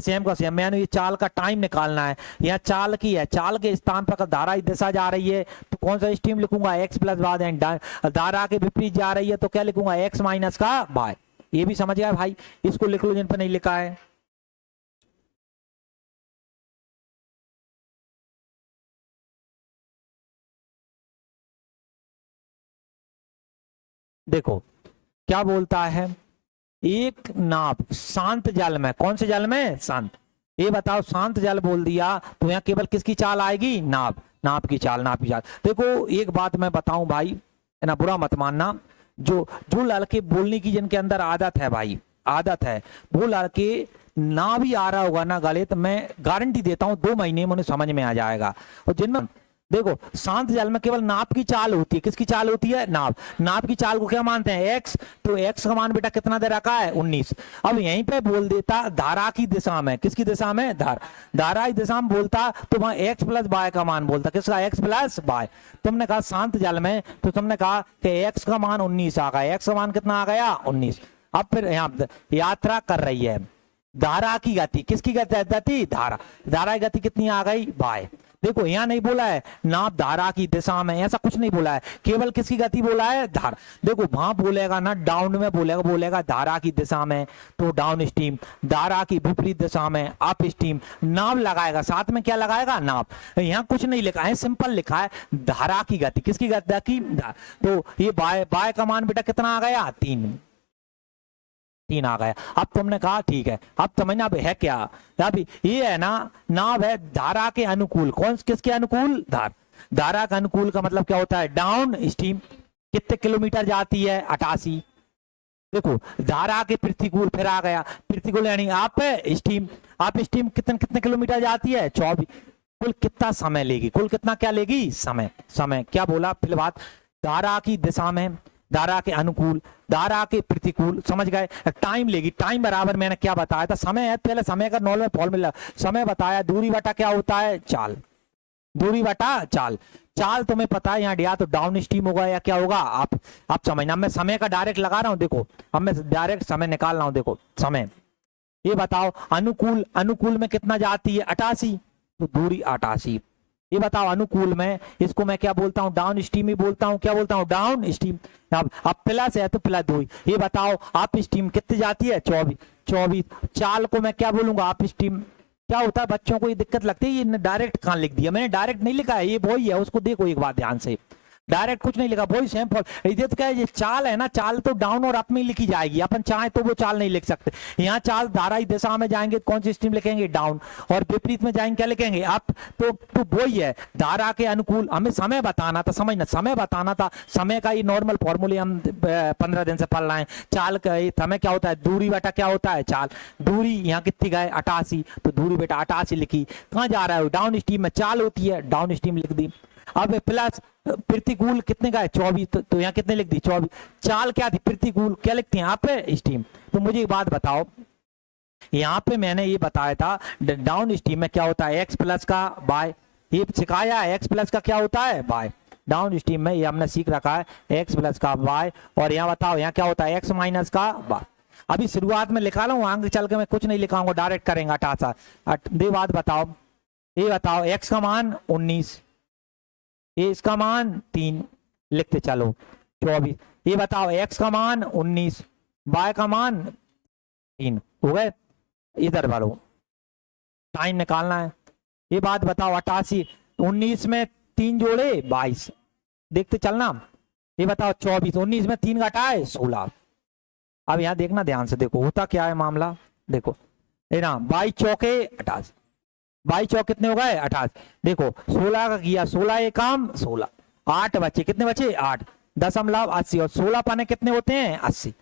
सेम का सेम, मानो ये चाल का टाइम निकालना है, यहाँ चाल की है, चाल के स्थान पर धारा की दिशा जा रही है तो कौन सा स्ट्रीम लिखूंगा, एक्स प्लस बाद एंड, धारा के विपरीत जा रही है तो क्या लिखूंगा, एक्स माइनस का वाई। ये भी समझ गया भाई, इसको लिख लो जिन पर नहीं लिखा है। देखो क्या बोलता है, एक नाव शांत जल में, कौन से जल में, शांत, ये बताओ शांत जल बोल दिया तो यहाँ केवल किसकी चाल आएगी, नाव, नाव की चाल, नाव की चाल। देखो एक बात मैं बताऊं भाई, है ना, बुरा मत मानना, जो जो लड़के बोलने की जिनके अंदर आदत है भाई, आदत है, वो लड़के ना भी आ रहा होगा ना गणित, मैं गारंटी देता हूँ 2 महीने में उन्हें समझ में आ जाएगा। और जिनमें देखो शांत जल में केवल नाप की चाल होती है, किसकी चाल होती है, नाप, नाप की चाल को क्या मानते हैं, एक्स, तो एक्स का मान बेटा कितना दे रखा है, 19। अब यहीं पे बोल देता धारा की दिशा में, किसकी दिशा में, धारा की दिशा में बोलता तो वहां एक्स प्लस वाई का मान बोलता, किसका, एक्स प्लस वाई। तुमने कहा शांत जल में तो तुमने कहा कि एक्स का मान 19 आ गया, एक्स का मान कितना आ गया, 19। अब फिर यहाँ यात्रा कर रही है धारा की गति, किसकी गति, धारा, धारा की गति कितनी आ गई, वाई। देखो यहाँ नहीं बोला है नाप धारा की दिशा में, ऐसा कुछ नहीं बोला है, केवल किसकी गति बोला है, धारा। देखो वहां बोलेगा ना डाउन में बोलेगा, बोलेगा धारा की दिशा में तो डाउन स्ट्रीम, धारा की विपरीत दिशा में अप स्ट्रीम, नाव लगाएगा साथ में, क्या लगाएगा, नाव। यहाँ कुछ नहीं लिखा है, सिंपल लिखा है धारा की गति, किसकी गति, तो ये बाय का मान बेटा कितना आ गया, 3 आ गया। अब तुमने कहा ठीक है, अब समझना अब है क्या, अभी ये है ना, नाव है धारा के अनुकूल, कौन किसके अनुकूल, धारा का अनुकूल का मतलब क्या होता है, डाउन स्ट्रीम, कितने किलोमीटर जाती है, 88। देखो धारा के प्रतिकूल फिर आ गया, प्रतिकूल यानी आप स्ट्रीम, आप स्ट्रीम कितने कितने किलोमीटर जाती है, 24। कुल कितना समय लेगी, कुल कितना क्या लेगी, समय क्या बोला, फिर बात धारा की दिशा में, धारा के अनुकूल, धारा के प्रतिकूल, समझ गए, टाइम लेगी, टाइम बराबर मैंने क्या बताया था, समय है, पहले समय का नॉर्मल फॉर्मूला, समय बताया, दूरी बटा क्या होता है, चाल, दूरी बटा चाल, चाल तुम्हें पता है यहाँ या तो डाउन स्ट्रीम होगा या क्या होगा, आप समझना, मैं समय का डायरेक्ट लगा रहा हूँ, देखो अब मैं डायरेक्ट समय निकाल रहा हूँ, देखो समय, ये बताओ अनुकूल, अनुकूल में कितना जाती है, 88, तो दूरी 88। ये बताओ अनुकूल में, इसको मैं क्या बोलता हूँ, डाउन स्ट्रीम ही बोलता हूँ, क्या बोलता हूँ, डाउन स्ट्रीम। अब प्लस है तो प्लस 2। ये बताओ आप स्ट्रीम कितनी जाती है, 24। चाल को मैं क्या बोलूंगा, आप स्ट्रीम, क्या होता है बच्चों को ये दिक्कत लगती है, ये डायरेक्ट कहाँ लिख दिया, मैंने डायरेक्ट नहीं लिखा है, ये वही है, उसको देखो एक बात ध्यान से, डायरेक्ट कुछ नहीं लिखा, वही सेम फॉर्म। इधर क्या है, ये चाल है ना, चाल तो डाउन और अप में लिखी जाएगी, अपन चाहे तो वो चाल नहीं लिख सकते। यहाँ चाल धारा की दिशा में जाएंगे कौन सी स्ट्रीम लिखेंगे, डाउन, और विपरीत में जाएंगे क्या लिखेंगे, अप। तो वही है धारा के अनुकूल, हमें समय बताना था, समझना, समय बताना था, समय का ये नॉर्मल फॉर्मूले हम 15 दिन से पढ़ रहे हैं। चाल का समय क्या होता है, दूरी बेटा क्या होता है, चाल, दूरी यहाँ कितनी गए, 88, तो दूरी बेटा 88 लिखी, कहाँ जा रहा है, डाउन स्ट्रीम में, चाल होती है, डाउन स्ट्रीम लिख दी। अब प्लस प्रतिकूल कितने का है, 24, तो यहाँ कितने लिख दी, 24। चाल क्या थी, प्रतिकूल, क्या लिखते हैं आप स्ट्रीम। तो मुझे एक बात बताओ, यहाँ पे मैंने ये बताया था डाउन स्ट्रीम में क्या होता है, एक्स प्लस का बाय, ये सिखाया है एक्स प्लस का क्या होता है, बाय। डाउन स्ट्रीम में ये हमने सीख रखा है एक्स प्लस का बाय, और यहाँ बताओ यहाँ क्या होता है, एक्स माइनस का बाय। अभी शुरुआत में लिखा लूँ, आगे चल के मैं कुछ नहीं लिखाऊंगा, डायरेक्ट करेंगे 88। दे बात बताओ, ये बताओ एक्स का मान 19, ये इसका मान 3, लिखते चलो 24। ये बताओ एक्स का मान 19, वाई का मान 3, हो गए। इधर बढ़ो, टाइम निकालना है। ये बात बताओ 88, 19 में 3 जोड़े 22, देखते चलना। ये बताओ 24, 19 में 3 घटाए 16। अब यहाँ देखना ध्यान से, देखो होता क्या है मामला, देखो ये ना 22 चौके 88, 22 चौक कितने हो गए 88। देखो 16 का किया, 16 ये काम 16, 8 बचे, कितने बचे 8, 0.80, और 16 पाने कितने होते हैं 80,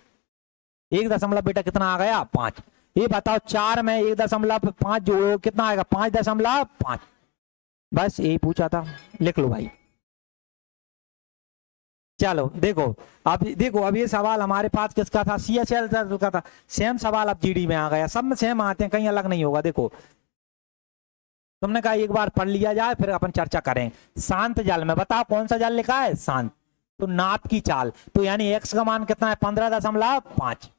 1 दशमलव बेटा कितना आ गया 5। ये बताओ 4 में 1.5 जोड़ो कितना आएगा 5.5। बस यही पूछा था, लिख लो भाई। चलो देखो, अब ये सवाल हमारे पास किसका था, CHL का था। सेम सवाल अब GD में आ गया, सब में सेम आते हैं, कहीं अलग नहीं होगा। देखो तुमने कहा एक बार पढ़ लिया जाए फिर अपन चर्चा करें। शांत जल में बताओ कौन सा जल लिखा है, शांत, तो नाप की चाल, तो यानी एक्स का मान कितना है 15.5,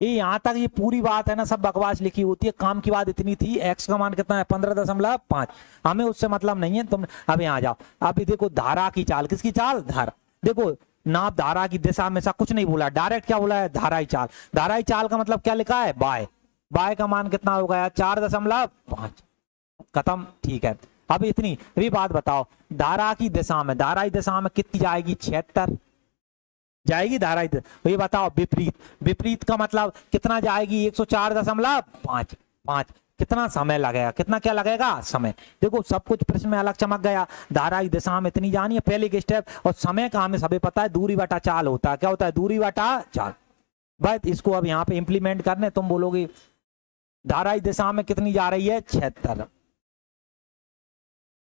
यहाँ तक ये पूरी बात है ना, सब बकवास लिखी होती है। काम की बात इतनी थी, एक्स का मान कितना है 15.5, हमें उससे मतलब नहीं है। तुम अब यहाँ जाओ, अभी देखो धारा की चाल, किसकी चाल, धारा। देखो नाप धारा की दिशा में, ऐसा कुछ नहीं बोला, डायरेक्ट क्या बोला है, धारा की चाल। धारा की चाल का मतलब क्या लिखा है, बाय। बाय का मान कितना हो गया 4.5, खत्म, ठीक है। अब इतनी भी बात बताओ, धारा की दिशा में, धारा की दिशा में कितनी जाएगी, 76 जाएगी धारा। ये बताओ विपरीत, विपरीत का मतलब कितना जाएगी, 104.5। कितना समय लगेगा, कितना क्या लगेगा, समय। देखो सब कुछ प्रश्न में अलग चमक गया। धारा की दिशा में इतनी जानी है पहले के स्टेप, और समय का हमें सभी पता है, दूरी बटा चाल होता है। क्या होता है, दूरी बटा चाल। बस इसको अब यहाँ पे इंप्लीमेंट करने, तुम बोलोगे धारा की दिशा में कितनी जा रही है, 76।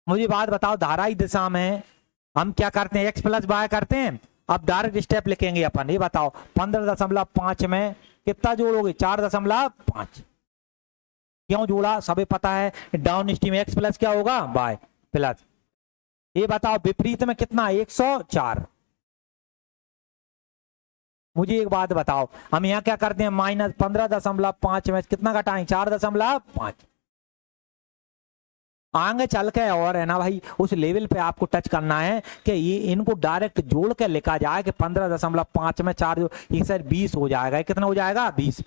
मुझे बात बताओ, धारा की दिशा में हम क्या करते हैं, एक्स प्लस वाई करते हैं। अब डायरेक्ट स्टेप लिखेंगे अपन। ये बताओ 15.5 में कितना जोड़ोगे, 4.5। क्यों जोड़ा, सभी पता है, डाउन स्ट्रीम एक्स प्लस क्या होगा, वाई प्लस। ये बताओ विपरीत में कितना, 104। मुझे एक बात बताओ, हम यहाँ क्या करते हैं, -15.5 में कितना घटाएं, 4.5। आगे चल के और है ना भाई, उस लेवल पे आपको टच करना है कि ये इनको डायरेक्ट जोड़ के लिखा जाए कि 15.5 में 4 ये सर 20 हो जाएगा। कितना हो जाएगा, 20।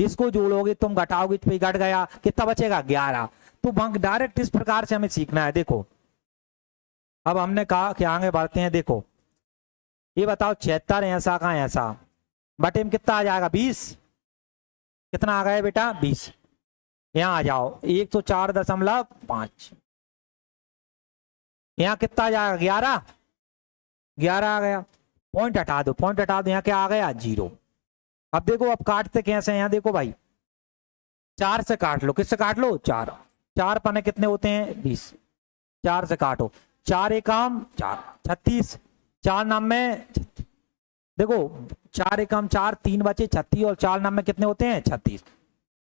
इसको जोड़ोगे तुम, घटाओगे तो घट गया, कितना बचेगा, 11। तो डायरेक्ट इस प्रकार से हमें सीखना है। देखो अब हमने कहा कि आगे बढ़ते हैं। देखो ये बताओ 76 ऐसा का ऐसा, बटे में कितना आ जाएगा, 20। कितना आ गया बेटा, 20। यहाँ आ जाओ 104.5, यहाँ कितना आ जाएगा, 11। 11 आ गया, पॉइंट हटा दो, पॉइंट हटा दो, यहाँ क्या आ गया, 0। अब देखो अब काटते कैसे हैं, यहाँ देखो भाई 4 से काट लो, किससे काट लो, 4। 4 पन्ने कितने होते हैं, 20। 4 से काटो, 4 एकम 4, 36। 4 नाम में देखो 4 एकम 4, 3 बचे 36, और 4 नाम में कितने होते हैं, 36।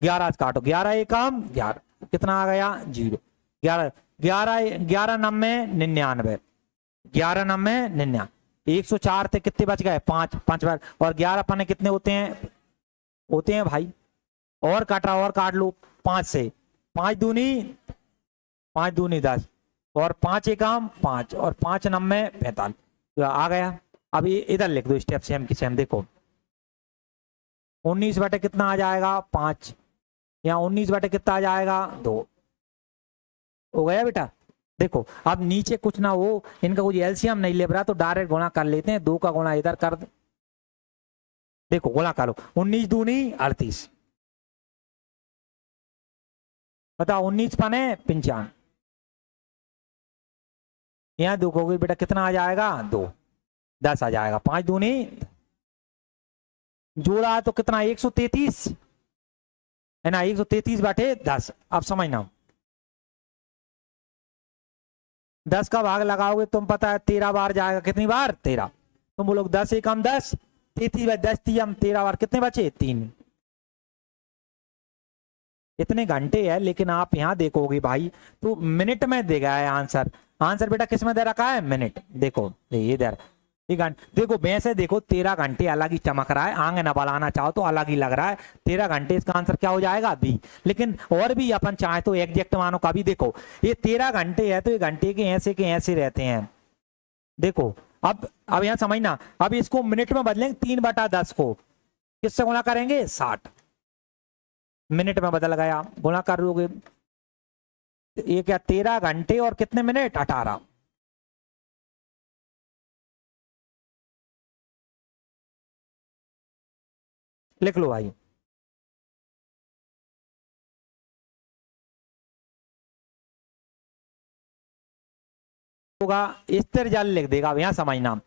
11 से काटो, 11 एकम 11, कितना आ गया, 0। 11 नाम में 99, 11 नाम में 99। 104 थे, कितने बच गए, 5 बार, और 11 पन्ने कितने होते हैं भाई, और काट रहा, और काट लो 5 से, 5 दूनी 10, और 5 एकम 5, और 5 नाम में 45, तो आ गया। अब ये इधर लिख दो स्टेप सेम की सेम। देखो 19 बटे कितना आ जाएगा, 5। यहाँ 19 बटे कितना आ जाएगा, 2 हो गया बेटा। देखो अब नीचे कुछ ना हो, इनका कुछ एलसीएम नहीं ले रहा, तो डायरेक्ट गुणा कर लेते हैं। 2 का गुणा इधर कर दो, देखो गुणा करो, 19 दूनी 38, बताओ 19 पने 95। यहाँ देखोगे बेटा कितना आ जाएगा, 2, 10 आ जाएगा। 5 दूनी, जोड़ा तो कितना, 133 है ना, 133 बटे 10। अब समझना, 10 का भाग लगाओगे तुम, पता है 13 बार जाएगा, कितनी बार, 13। तुम बोलोगे 10 एकम 10, 33 बार 10 3 13 बार, कितने बचे, 3। इतने घंटे है, लेकिन आप यहाँ देखोगे भाई तो मिनट में दे गया है आंसर। आंसर बेटा किस में दे रखा है, मिनट। देखो ये दे देखो वैसे देखो 13 घंटे अलग ही चमक रहा है, आंग न बढ़ाना चाहो तो अलग ही लग रहा है। 13 घंटे, इसका आंसर क्या हो जाएगा, बी। लेकिन और भी अपन चाहे तो एग्जैक्ट मानो का भी, देखो ये 13 घंटे है तो ये घंटे के ऐसे रहते हैं। देखो अब यहाँ समझना, अब इसको मिनट में बदलेंगे, 3/10 को किससे गुणा करेंगे, 60। मिनट में बदल गया, गुणा कर लोगे, ये क्या 13 घंटे और कितने मिनट, 18। लिख लो भाई। होगा स्थिर जल लिख देगा, अब यहाँ समझना।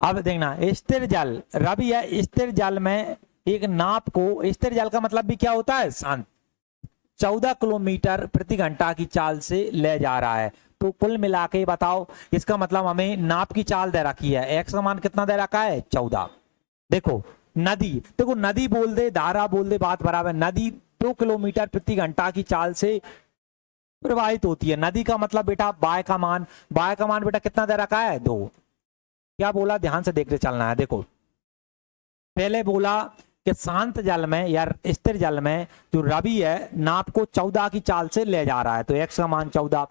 अब देखना स्थिर जल, रवि है स्थिर जल में एक नाप को, स्थिर जल का मतलब भी क्या होता है, शांत, 14 किलोमीटर प्रति घंटा की चाल से ले जा रहा है। तो कुल मिला के बताओ, इसका मतलब हमें नाप की चाल दे रखी है, एक्स का मान कितना दे रखा है, 14। देखो नदी, देखो नदी बोल दे, धारा बोल दे, बात बराबर। नदी 2 किलोमीटर प्रति घंटा की चाल से प्रवाहित होती है। नदी का मतलब बेटा बाय का मान, बाय का मान बेटा कितना दे रखा है, 2। क्या बोला, ध्यान से देखते चलना है। देखो पहले बोला कि शांत जल में या स्थिर जल में जो रवि है नाप को 14 की चाल से ले जा रहा है, तो x का मान 14।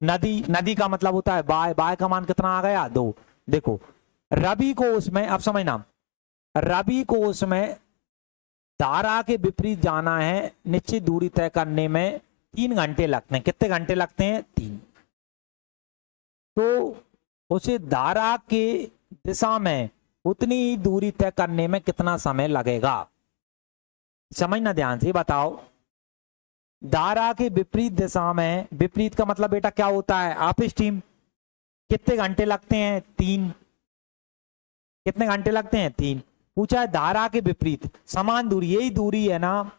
नदी, नदी का मतलब होता है बाय, बाय का मान कितना आ गया 2। देखो रवि को उसमें, अब समझना, रवि को उसमें धारा के विपरीत जाना है, निश्चित दूरी तय करने में 3 घंटे लगते हैं। कितने घंटे लगते हैं? 3। तो उसे धारा के दिशा में उतनी ही दूरी तय करने में कितना समय लगेगा? समझना ध्यान से, बताओ। धारा के विपरीत दिशा में, विपरीत का मतलब बेटा क्या होता है? अपस्ट्रीम। कितने घंटे लगते हैं? 3। कितने घंटे लगते हैं? 3। पूछा है धारा के विपरीत, समान दूरी, यही दूरी है ना,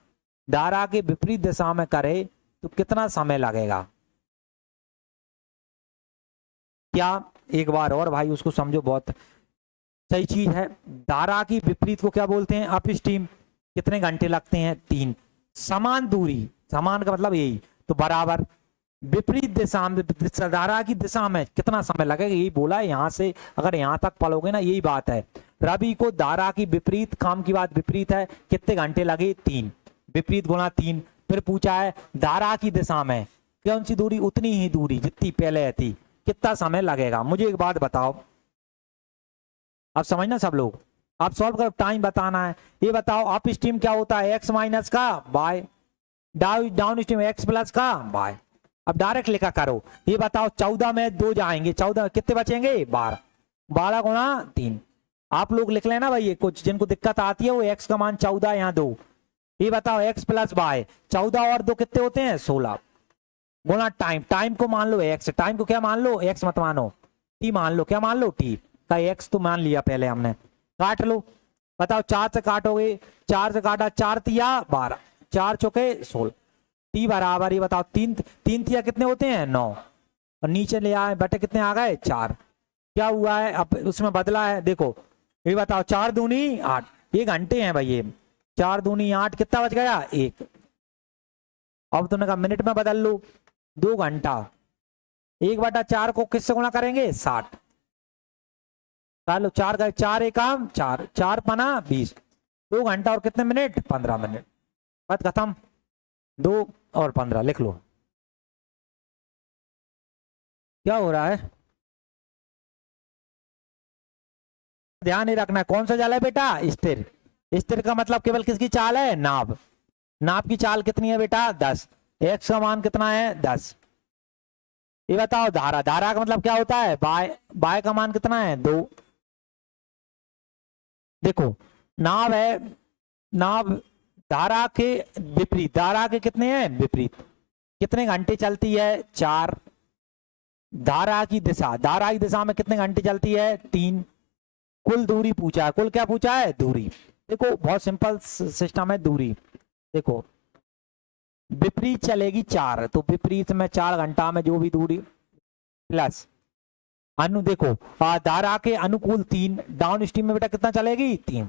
धारा के विपरीत दिशा में करे तो कितना समय लगेगा? क्या? एक बार और भाई उसको समझो, बहुत सही चीज है। धारा की विपरीत को क्या बोलते हैं? अपस्ट्रीम। कितने घंटे लगते हैं? 3। समान दूरी, समान का मतलब यही, तो बराबर विपरीत दिशा में, धारा की दिशा में कितना समय लगेगा, यही बोला है। यहां से अगर यहां तक पढ़ोगे ना, यही बात है। रवि को धारा की विपरीत, काम की बात विपरीत है, कितने घंटे लगे? 3। विपरीत गुना 3। फिर पूछा है धारा की दिशा में कौन सी दूरी? उतनी ही दूरी जितनी पहले थी, कितना समय लगेगा? मुझे एक बात बताओ, अब समझना सब लोग, आप सॉल्व करो, टाइम बताना है। ये बताओ अप स्ट्रीम क्या होता है? x माइनस का by, downstream x plus का बाय। अब डायरेक्ट लिखा करो। ये बताओ 14 में 2 जाएंगे, 14 कितने बचेंगे? 12। 12 गुणा 3। आप लोग लिख लेना भाई, ये कुछ जिनको दिक्कत आती है वो x का मान 14, यहाँ 2। ये बताओ x प्लस बाय, 14 और 2 कितने होते हैं? 16 गुणा टाइम, टाइम को मान लो x, टाइम को क्या मान लो? x मत मानो, t मान लो। क्या मान लो? t का x तो मान लिया पहले हमने। काट लो, बताओ 4 से काटोगे, 4 से काटा, 4 तिया 12, 4 चौके 16, t बराबर, ये बताओ 3 तिया कितने होते हैं? 9, और नीचे ले आए बटे कितने आ गए? 4। क्या हुआ है अब उसमें बदला है? देखो ये बताओ 4 दूनी 8, ये घंटे हैं भाई, ये 4 दूनी 8, कितना बच गया? 1। अब तुमने कहा मिनट में बदल लो, 2 घंटा। 1/4 को किससे गुणा करेंगे? 60। चलो 4 गए, 4 एकम 4, 4 पना 20, 2 घंटा और कितने मिनट? 15 मिनट। बात खत्म। 2 और 15 लिख लो। क्या हो रहा है? ध्यान ही रखना, कौन सा जल है बेटा? स्थिर। स्थिर का मतलब केवल किसकी चाल है? नाभ। नाभ की चाल कितनी है बेटा? 10। x का मान कितना है? 10। ये बताओ धारा, धारा का मतलब क्या होता है? बाय, बाय का मान कितना है? 2। देखो नाभ है, नाभ धारा के विपरीत, धारा के कितने हैं? विपरीत। कितने घंटे चलती है? 4। धारा की दिशा, धारा की दिशा में कितने घंटे चलती है? 3। कुल दूरी पूछा है, कुल क्या पूछा है? दूरी। देखो बहुत सिंपल सिस्टम है, दूरी। देखो विपरीत चलेगी 4, तो विपरीत में 4 घंटा में जो भी दूरी प्लस अनु, देखो धारा के अनुकूल 3, डाउन स्ट्रीम में बेटा कितना चलेगी? 3।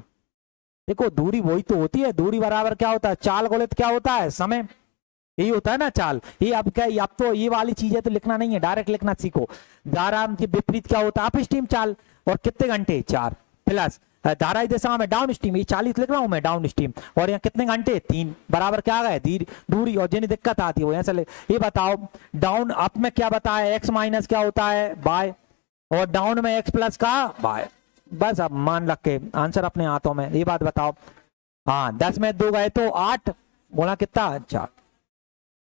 देखो दूरी वही तो होती है, दूरी बराबर क्या होता है? चाल गुणित क्या होता है? समय। यही होता है ना चाल। ये अब क्या, अब तो ये वाली चीजें तो लिखना नहीं है, डायरेक्ट लिखना सीखो। धारा के विपरीत क्या होता है? अप स्ट्रीम चाल, और कितने घंटे? 4 प्लस धारा की दिशा में डाउन स्ट्रीम, ये 40 लिख रहा हूं मैं, डाउन स्ट्रीम, और यहाँ कितने घंटे? 3 बराबर क्या आ गए? दूरी। और जिन्हें दिक्कत आती है वो यहाँ से ये बताओ डाउन अप में क्या बताया? x माइनस क्या होता है? बाय, और डाउन में x प्लस का बाय। बस अब मान रख के आंसर अपने हाथों में। ये बात बताओ, हाँ 10 में 2 गए तो 8 गुणा कितना? 4।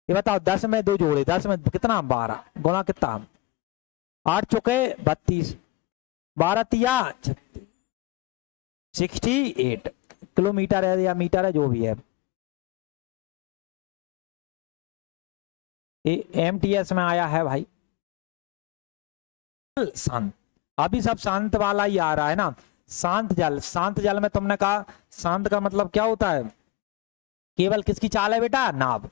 ये बताओ 10 में 2 जोड़े, 10 में कितना? 12 गुणा कितना? 8 चौके 32, 12 तिया 68 किलोमीटर है या मीटर है, जो भी है। MTS में आया है भाई। शांत, अभी सब शांत वाला ही आ रहा है ना। शांत जल, शांत जल में तुमने कहा शांत का मतलब क्या होता है? केवल किसकी चाल है बेटा? नाभ।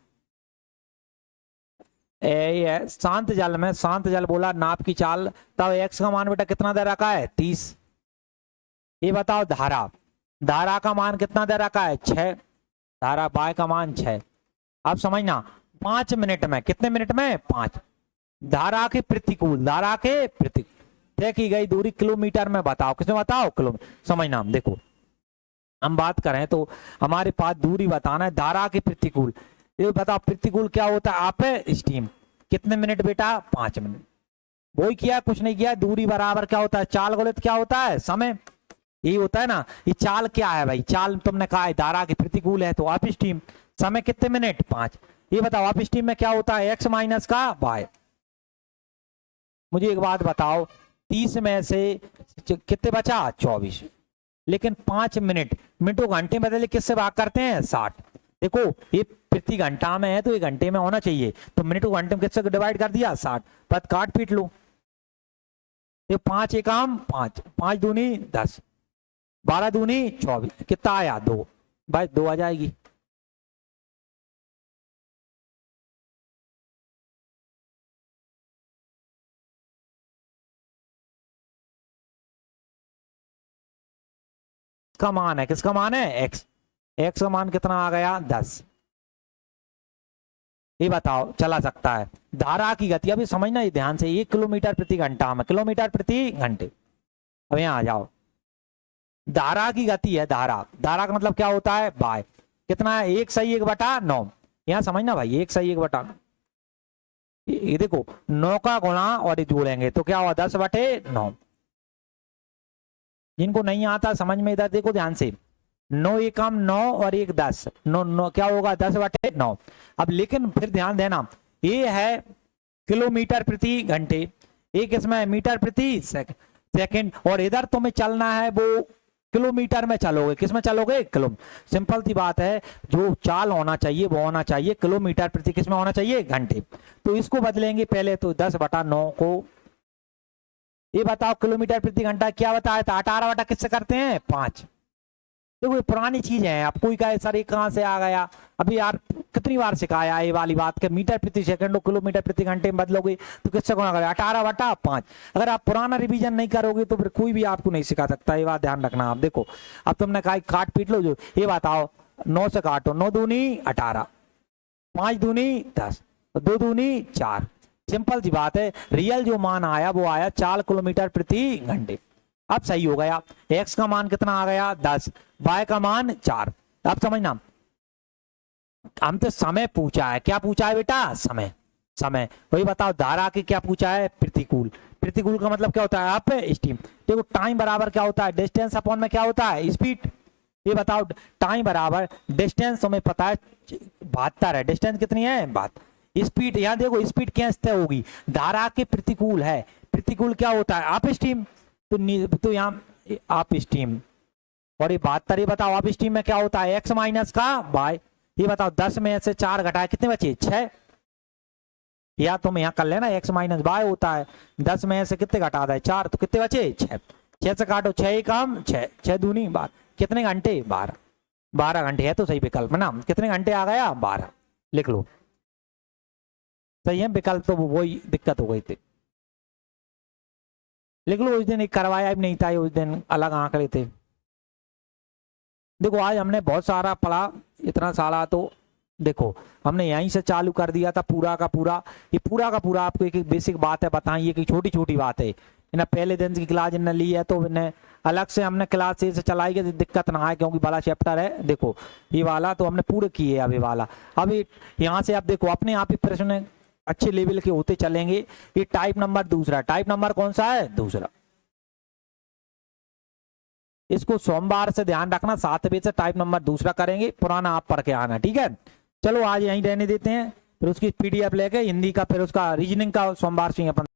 ये है शांत जल में, शांत जल बोला नाभ की चाल, तब x का मान बेटा कितना दे रखा है? 30। ये बताओ धारा, धारा का मान कितना दे रखा है? 6। धारा बाय का मान 6। अब समझना 5 मिनट में, कितने मिनट में? 5। धारा के प्रतिकूल, धारा के प्रतिकूल देखी गई दूरी किलोमीटर में बताओ, किसमें बताओ? किलोमीटर। समझना देखो हम बात करें तो हमारे पास दूरी बताना है, धारा के प्रतिकूल। ये बताओ प्रतिकूल क्या होता है, आप स्टीम कितने मिनट बेटा, 5 मिनट। वही किया, कुछ नहीं किया। दूरी बराबर क्या होता है, चाल गुणित क्या होता है, समय। यही होता है ना। ये चाल क्या है भाई, चाल तुमने कहा है धारा के प्रतिकूल है, तो आप स्टीम समय कितने मिनट, 5। ये बताओ आप स्टीम में क्या होता है, x माइनस का y। मुझे एक बात बताओ, 30 में से कितने बचा, 24। लेकिन 5 मिनट, मिनटों घंटे में बदले किससे भाग करते हैं, 60। देखो ये प्रति घंटा में है तो 1 घंटे में होना चाहिए, तो मिनटों घंटे में किससे डिवाइड कर दिया, 60। पद काट पीट लो। ये 5 एकम 5, 5 दूनी 10, 12 दूनी 24, कितना आया, 2। भाई 2 आ जाएगी। का मान है, किसका मान है, x। x का मान कितना आ गया, 10। ये बताओ चला सकता है। धारा की गति अभी समझना ये ध्यान से, 1 किलोमीटर प्रति घंटा में, किलोमीटर प्रति घंटे। अब यहाँ आ जाओ, धारा की गति है, धारा, धारा का मतलब क्या होता है, बाय। कितना है, 1/1/9। यहाँ समझना भाई, 1/1/9। ये देखो 9 का गुणा और ये जोड़ेंगे तो क्या हुआ, 10/9। जिनको नहीं आता समझ में, इधर देखो ध्यान से, 9 एकम 9 और 1 10, 9 क्या होगा, 10/9। अब लेकिन फिर ध्यान देना, ये है किलोमीटर प्रति घंटे, एक इसमें मीटर प्रति सेकंड, और इधर तुम्हें चलना है वो किलोमीटर में चलोगे, किसमें चलोगे, किलो। सिंपल सी बात है, जो चाल होना चाहिए वो होना चाहिए किलोमीटर प्रति किसमें होना चाहिए, घंटे। तो इसको बदलेंगे पहले तो 10/9 को। ये बताओ किलोमीटर प्रति घंटा क्या बताया था, 18 बटा किससे करते हैं, 5। देखो ये पुरानी चीज है, आप कोई कहे सर ये कहाँ से आ गया, अभी यार कितनी बार सिखाया ये वाली बात के मीटर प्रति सेकंड और किलोमीटर प्रति घंटे में बदलोगे तो किससे गुणा करोगे, 18/5। अगर आप पुराना रिवीजन नहीं करोगे तो फिर कोई भी आपको नहीं सिखा सकता, ये बात ध्यान रखना आप। देखो अब तुमने कहा काट पीट लो, जो ये बताओ 9 से काटो, 9 दूनी 18, 5 दूनी 10, 2 दूनी 4। सिंपल सी बात है, रियल जो मान आया वो आया 4 किलोमीटर प्रति घंटे। अब सही हो गया, x का मान कितना आ गया, 10, y का मान 4। अब समझना, हम तो समय पूछा है, क्या पूछा है बेटा, समय। समय वही बताओ, धारा के क्या पूछा है, प्रतिकूल। प्रतिकूल का मतलब क्या होता है, आप स्टीम। देखो टाइम बराबर क्या होता है, डिस्टेंस अपॉन में क्या होता है, स्पीड। ये बताओ टाइम बराबर डिस्टेंस, तुम्हें पता है 72 है, डिस्टेंस कितनी है, 72। स्पीड, यहाँ देखो स्पीड कैसे होगी, धारा के प्रतिकूल है। प्रतिकूल क्या होता है, आप स्टीम। तो यहाँ आप स्टीम, और ये 72, ये बताओ आप स्टीम में क्या होता है, x माइनस का y। ये बताओ 10 में से 4 घटाए कितने बचे, 6। या तुम यहाँ कर लेना, x माइनस y होता है, 10 में से कितने घटा दे, 4, तो कितने बचे, 6। 6 से काटो, 6 एकम 6, 6 दूनी 12, कितने घंटे, 12। 12 घंटे है तो सही विकल्प ना, कितने घंटे आ गया, 12। लिख लो, सही है विकल्प, तो वही दिक्कत हो गई थी। लिख लो, उस दिन एक करवाया भी नहीं था, उस दिन अलग आंकड़े थे। देखो आज हमने बहुत सारा पढ़ा, इतना सारा तो देखो हमने यहीं से चालू कर दिया था पूरा का पूरा। ये पूरा का पूरा आपको एक एक बेसिक बात है बताई, कि छोटी छोटी बात है ना। पहले दिन की क्लास इन्हें ली है तो इन्हें अलग से हमने क्लास से चलाई गई, दिक्कत ना आए, क्योंकि बड़ा चैप्टर है। देखो ये वाला तो हमने पूरे किए, अभी वाला अभी यहाँ से आप देखो अपने आप ही प्रश्न अच्छे लेवल के होते चलेंगे। ये टाइप नंबर दूसरा, टाइप नंबर कौन सा है, दूसरा। इसको सोमवार से ध्यान रखना, 7 बजे से टाइप नंबर दूसरा करेंगे, पुराना आप पढ़ के आना, ठीक है। चलो आज यहीं रहने देते हैं, फिर उसकी PDF लेके हिंदी का, फिर उसका रीजनिंग का सोमवार से अपन